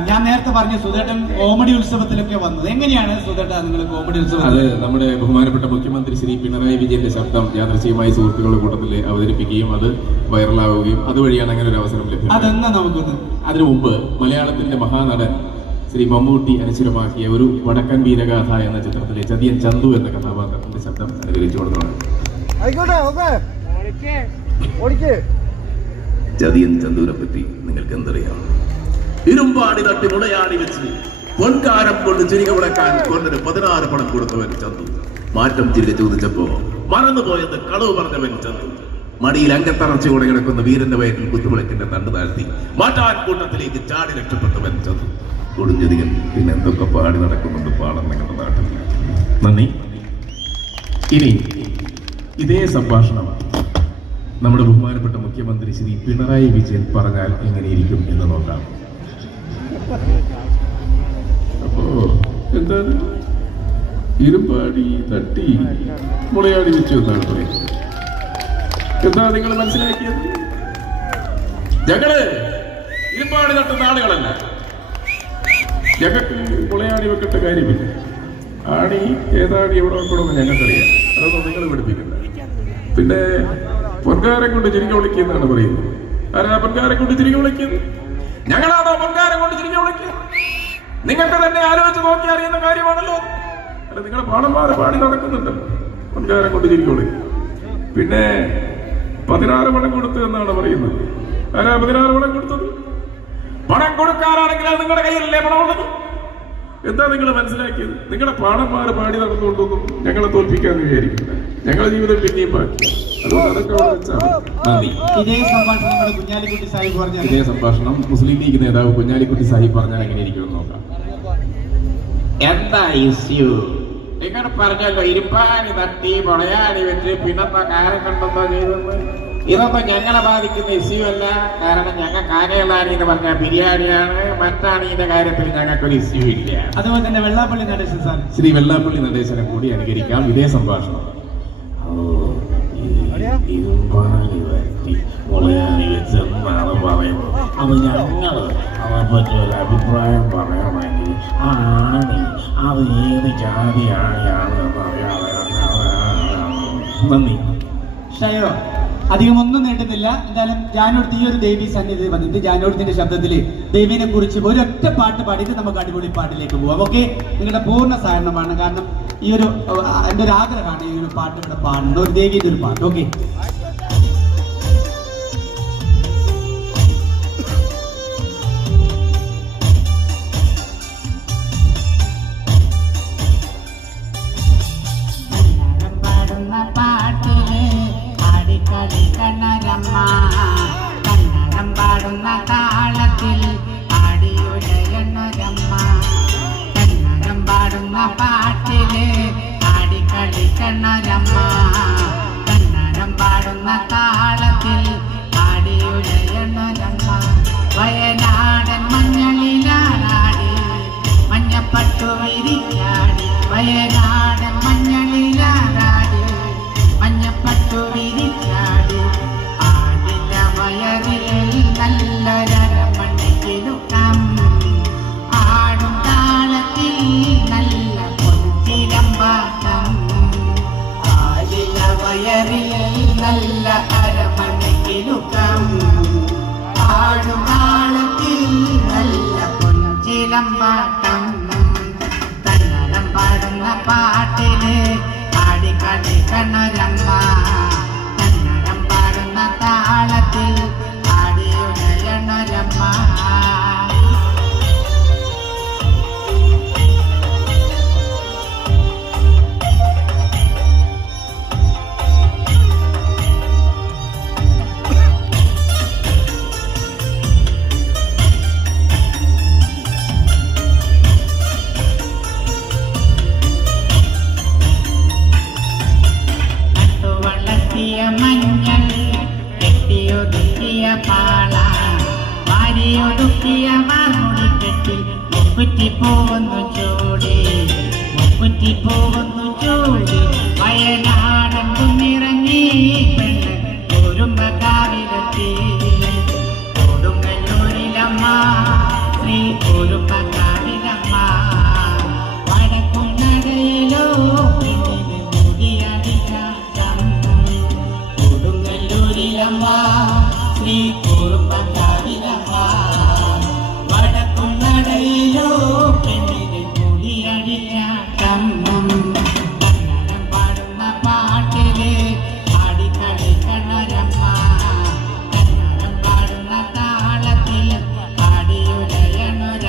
ഞാൻ നേരത്തെ പറഞ്ഞു സുധേട്ടൻ കോമഡി ഉത്സവത്തിലൊക്കെ വന്നത്. എങ്ങനെയാണ് സുധേട്ട നിങ്ങൾ കോമഡി ഉത്സവം? അത് നമ്മുടെ ബഹുമാനപ്പെട്ട മുഖ്യമന്ത്രി ശ്രീ പിണറായി വിജയന്റെ ശബ്ദം യാദൃശ്ചികമായി സുഹൃത്തുക്കളുടെ കൂട്ടത്തിൽ അവതരിപ്പിക്കുകയും അത് വൈറലാവുകയും അതുവഴിയാണ് അങ്ങനെ ഒരു അവസരം ലഭ്യം. അതെന്നാ നമുക്കൊന്ന്. അതിനു മുമ്പ് മലയാളത്തിന്റെ മഹാനടൻ ശ്രീ മമ്മൂട്ടി അനശ്വരമാക്കിയ ഒരു വടക്കൻ വീരഗാഥ എന്ന ചിത്രത്തിലെ ചതിയൻ ചന്തു എന്ന കഥാപാത്രത്തിന്റെ ശബ്ദം അനുകരിച്ചു കൊടുക്കണം. ചതിയൻ ചന്തുവിനെ പറ്റി നിങ്ങൾക്ക് എന്തറിയാം? ഇരുമ്പാടി തട്ടി മുളയാടി വെച്ച് പൊൻകാരം കൊണ്ട് ചിരിക മുടക്കാൻ കൊണ്ടൊരു 16 പണം കൊടുത്തവൻ ചന്തു. മാറ്റം തിരികെ ചോദിച്ചപ്പോ മറന്നുപോയത് കളവ് പറഞ്ഞവൻ ചന്തു. മടിയിൽ അങ്കത്തറച്ചയോടെ കിടക്കുന്ന വീരന്റെ വയറ്റിൽ കുത്തുവിളക്കിന്റെ തണ്ട് താഴ്ത്തി മാറ്റാൻ കൂട്ടത്തിലേക്ക് ചാടി രക്ഷപ്പെട്ടവൻ ചന്തു. കൊടുഞ്ഞധികം പിന്നെ എന്തൊക്കെ പാടി നടക്കുന്നുണ്ട് പാടം നിങ്ങളുടെ നാട്ടിൽ. നന്ദി. ഇനി ഇതേ സംഭാഷണം നമ്മുടെ ബഹുമാനപ്പെട്ട മുഖ്യമന്ത്രി ശ്രീ പിണറായി വിജയൻ പറഞ്ഞാൽ എങ്ങനെയിരിക്കും എന്ന് നോക്കാം. അപ്പോ എന്താണ് ഇരുമ്പാടി തട്ടി മുളയാടി വെച്ചു എന്നാണ് പറയുന്നത്. എന്താ നിങ്ങൾ മനസ്സിലാക്കിയത്? ഞങ്ങള് ഇരുമ്പാടി തട്ടുന്ന ആളുകളല്ല. ഞങ്ങൾക്ക് മുളയാടി വെക്കേണ്ട കാര്യമില്ല. ആണി ഏതാണി എവിടെ വെക്കണമെന്ന് ഞങ്ങൾക്കറിയാം. അതൊന്നും നിങ്ങൾ പഠിപ്പിക്കണ്ട. പിന്നെ പൊൻകാരം കൊണ്ട് ചിരിക വിളിക്കുന്നതാണ് പറയുന്നത്. ആരാ പൊൻകാരം കൊണ്ട് ചിരിക വിളിക്കുന്നത്? ഞങ്ങളാണോ പൊൻകാരം കൊണ്ട് ചിരിക വിളിക്കുന്നത്? നിങ്ങൾക്ക് തന്നെ ആലോചിച്ച് നോക്കി അറിയുന്ന കാര്യമാണല്ലോ. അല്ല, നിങ്ങളുടെ പാടന്മാരെ പാടി നടക്കുന്നുണ്ടല്ലോ പൊൻകാരം കൊണ്ട് ചിരിക വിളിക്കുക. പിന്നെ 16 പണം കൊടുത്തു എന്നാണ് പറയുന്നത്. ആരാ 16 പണം കൊടുത്തത്? പണം കൊടുക്കാനാണെങ്കിൽ അത് നിങ്ങളുടെ കയ്യിലല്ലേ പണമുള്ളത്? എന്താ നിങ്ങൾ മനസ്സിലാക്കിയത്? നിങ്ങളുടെ പാടന്മാര് പാടി നടന്നുകൊണ്ടൊന്നും ഞങ്ങളെ തോൽപ്പിക്കാന്ന് വിചാരിക്കില്ല. ഞങ്ങളുടെ ജീവിതം പിന്നെയും ബാക്കി. അതുകൊണ്ട് അതൊക്കെ അവിടെ വെച്ചാൽ നന്ദി. ഇതേ സംഭാഷണം നമ്മുടെ കുഞ്ഞാലിക്കുട്ടി സാഹിബ് പറഞ്ഞാൽ, ഇതേ സംഭാഷണം മുസ്ലിം ലീഗ് നേതാവ് കുഞ്ഞാലിക്കുട്ടി സാഹിബ് പറഞ്ഞാൽ എങ്ങനെ ഇരിക്കുമെന്ന് നോക്കാം. എന്താ ഇഷ്യൂ? നിങ്ങൾ പറഞ്ഞല്ലോ ഇരുമ്പാനി തട്ടി മുളയാടി വെച്ച് പിന്നത്തെ കാരം കണ്ടെന്തോ ചെയ്തെന്ന്. ഇതൊന്നും ഞങ്ങളെ ബാധിക്കുന്ന ഇഷ്യൂ അല്ല. കാരണം ഞങ്ങൾ കാനകളാണി എന്ന് പറഞ്ഞ ബിരിയാണിയാണ്. മറ്റാണിന്റെ കാര്യത്തിൽ ഞങ്ങൾക്കൊരു ഇഷ്യൂ ഇല്ല. അതുപോലെ തന്നെ വെള്ളാപ്പള്ളി നടേശൻ സാർ, ശ്രീ വെള്ളാപ്പള്ളി നടേശനെ കൂടി അനുകരിക്കാം. ഇതേ സംഭാഷണം. ഇരുമ്പാനി തട്ടി മുളയാടി വെച്ചെന്നാണ് പറയുന്നത്. അത് ഞങ്ങൾ അതേപ്പറ്റി ഒരു അഭിപ്രായം പറയണമെങ്കിൽ ആ ആണി അത് ഏത് ജാതി ആണിയാണ് എന്നറിയാതെ. നന്ദി. ഷൈറോ അധികം ഒന്നും നീട്ടുന്നില്ല. എന്തായാലും ജാനോടത്ത് ഈ ഒരു ദേവി സന്നിധി വന്നിട്ട് ജാനോടത്തിന്റെ ശബ്ദത്തിൽ ദേവിനെ കുറിച്ച് ഒരൊറ്റ പാട്ട് പാടിയിട്ട് നമുക്ക് അടിപൊളി പാട്ടിലേക്ക് പോവാം. ഓക്കെ, നിങ്ങളുടെ പൂർണ്ണ സഹകരണമാണ്. കാരണം ഈ ഒരു എൻ്റെ ഒരു ആഗ്രഹമാണ് ഈ ഒരു പാട്ട് ഇവിടെ പാടുന്നത്, ഒരു ദേവിയുടെ ഒരു പാട്ട്. ഓക്കെ, കന്നഡം പാടുന്ന താളത്തിൽ ആടിയുലയണൊരമ്മ. കന്നഡം പാടുന്ന പാട്ടില് ആടിക്കളിക്കണൊരമ്മ. കന്നഡം പാടുന്ന താളത്തിൽ ആടിയുലയണൊരമ്മ. വയനാടൻ മഞ്ഞളിലാടി മഞ്ഞപ്പട്ടു വിരിച്ചാടി. വയനാടൻ മഞ്ഞളിലാടി മഞ്ഞപ്പട്ടു വിരിച്ചാടി. നല്ലൊരമണിക്കിലുക്കം ആടും താളത്തിൽ നല്ല പൊൻചിലമ്പാട്ടം. ആലില വയറിൽ നല്ല അരമണിക്കിലുക്കം ആടും താളത്തിൽ നല്ല പൊൻചിലമ്പാട്ടം. കന്നഡം പാടുന്ന പാട്ടില് ആടിക്കളിക്കണൊരമ്മ. കന്നഡം പാടുന്ന താളത്തിൽ ആടിയുലയണൊരമ്മ. മഞ്ഞൾ കെട്ടിയൊതുക്കിയ പാള വാരിയൊതുക്കിയ വാർമുടിക്കെട്ടിൽ മുക്കുറ്റി പോകുന്നു ചൂടി. മുക്കുറ്റി പോകുന്നു ചൂടി. വയനാടൻ കുന്നിറങ്ങി പെണ്ണ് കുരുമ്പക്കാവിലെത്തി. കൊടുങ്ങല്ലൂരിലമ്മ ശ്രീ കുരുമ്പക്കാവിലമ്മ. വടക്കുംനടയിലോ പെണ്ണിന് മുടിയടിച്ചാട്ടം. കൊടുങ്ങല്ലൂരിലമ്മ ശ്രീ കുറുമ്പക്കാവിലമ്മ. വടക്കുംനടയിലോ പെണ്ണിന് മുടിയടിച്ചാട്ടം. കന്നഡം പാടുന്ന പാട്ടില് ആടിക്കളിക്കണൊരമ്മ. കന്നഡം പാടുന്ന താളത്തിൽ ആടിയുലയണൊരമ്മ.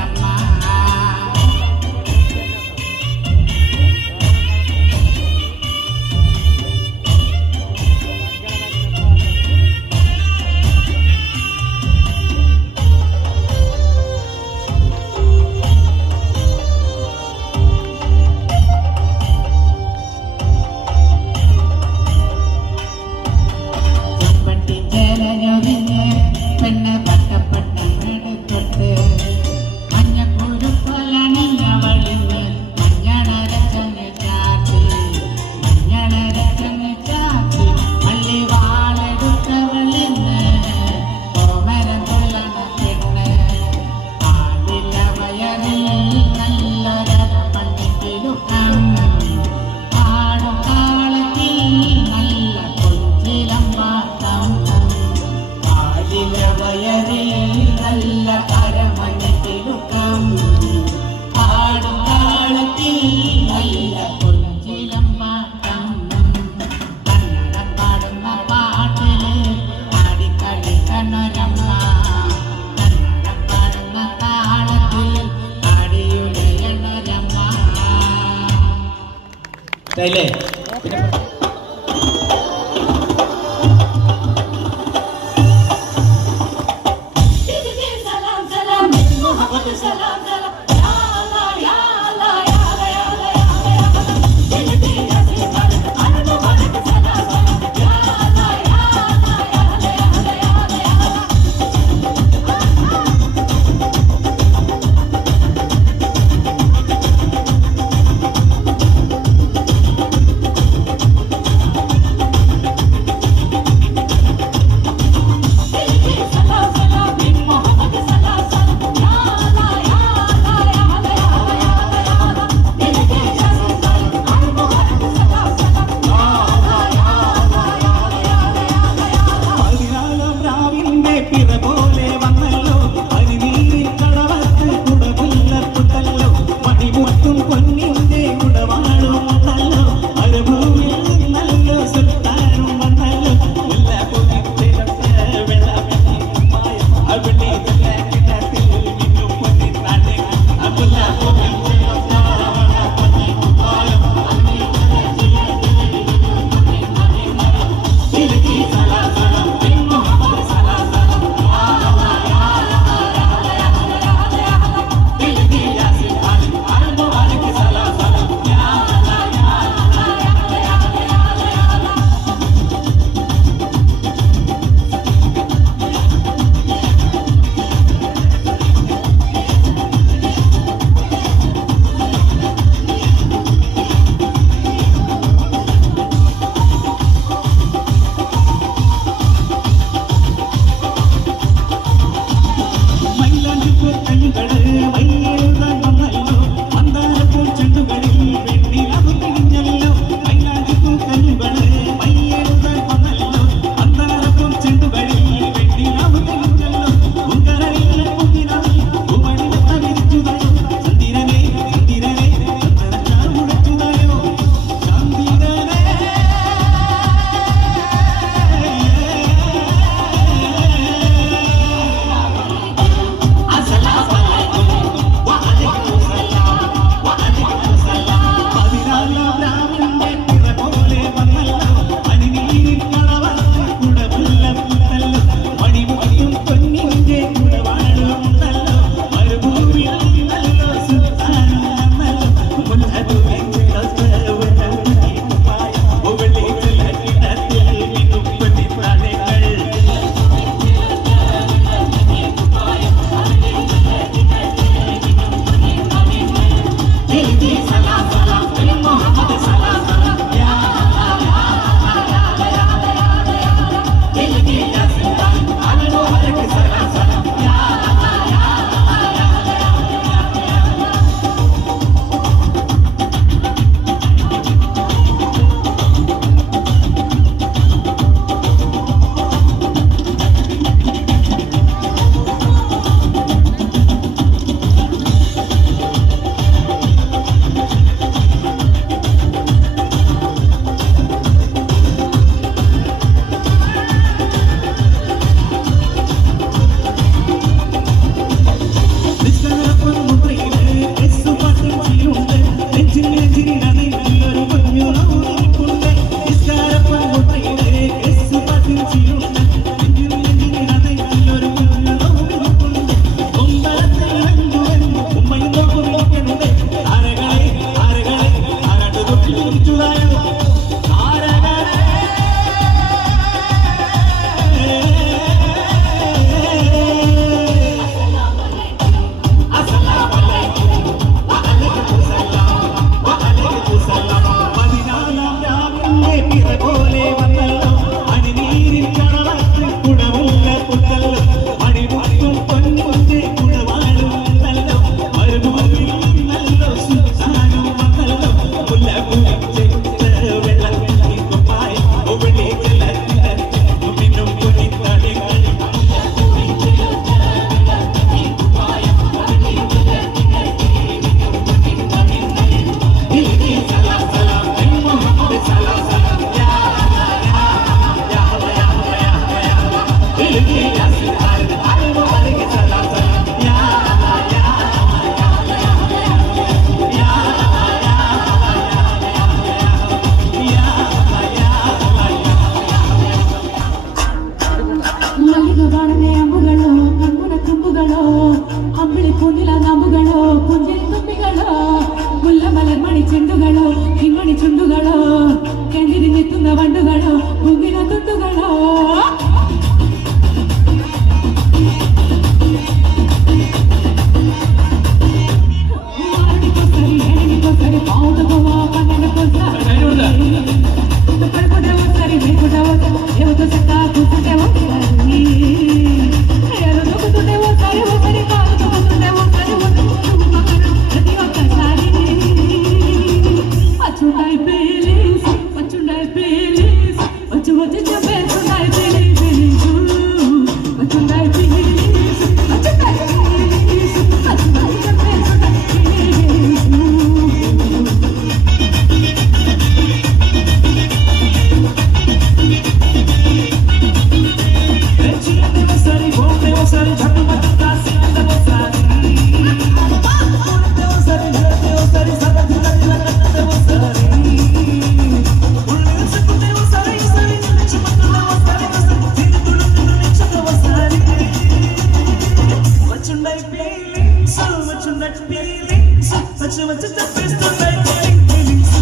അല്ലേ? പിന്നെ Salam salam, Muhammad salam salam, ya Allah ya Allah ya Allah ya Allah ya Allah ya Allah. Jildi yasi barak, arno barak salam salam, ya Allah ya Allah ya Allah ya Allah ya Allah ya Allah. Salam salam, Muhammad salam salam, ya Allah ya Allah. ತುಟ್ಟುಗಳು ಮುಗಿನ ತುಟ್ಟುಗಳು ಸರಿ ಪಾವುದವ ಕನ್ನಡಕ್ಕೂ ಪಡ್ಕೊಡೆವು ಸರಿ ಬೇಕೊಡವು ಯಾವತ್ತು ಸಕ್ಕ ಕೂತ್ಕೊಂಡೆವು ಸರಿ ಯಾರು ನುಗ್ಗುತ್ತುಂಡೆವು ಸರಿ ಸರಿ ಕಾಲು ತಗೊಂಡುಂಡೆವು ಸರಿ ಪ್ರತಿಯೊಂದ ಸಾರಿ ಮಚ್ಚುಂಡಾಯಿ feelings ಮಚ್ಚುಂಡಾಯಿ feelings ಮಚ್ಚು ಮಚ್ಚು ಚಪ್ಪೆಂಚುಂಡಾಯಿ ಫೀಲಿಂಗ್ಸ್ ಮಚ್ಚುಂಡಾಯಿ ಫೀಲಿಂಗ್ಸ್ ಮಚ್ಚುಂಡಾಯಿ ಫೀಲಿಂಗ್ಸ್ ಮಚ್ಚುಂಡಾಯಿ ಚಪ್ಪೆಂಚುಂಡಾಯಿ ಫೀಲಿಂಗ್ಸ್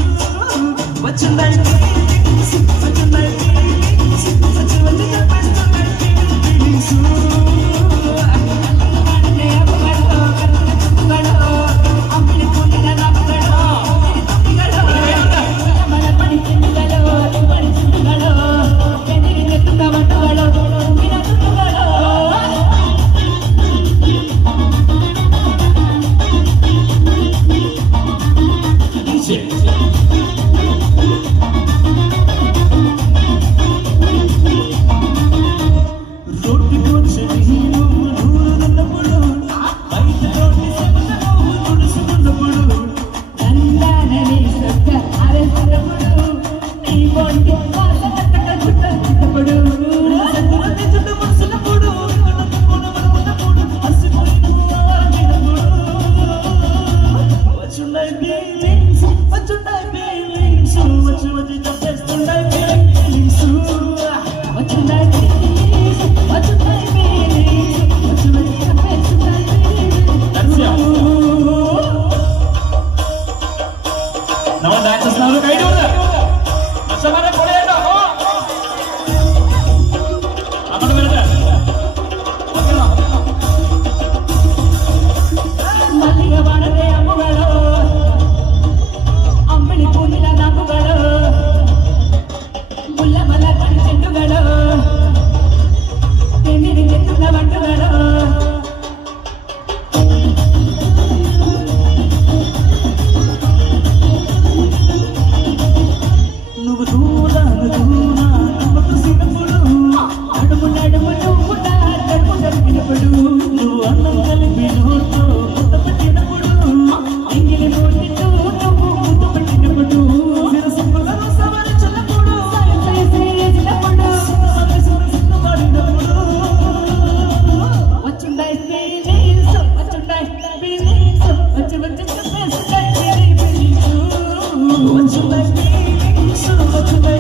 What's your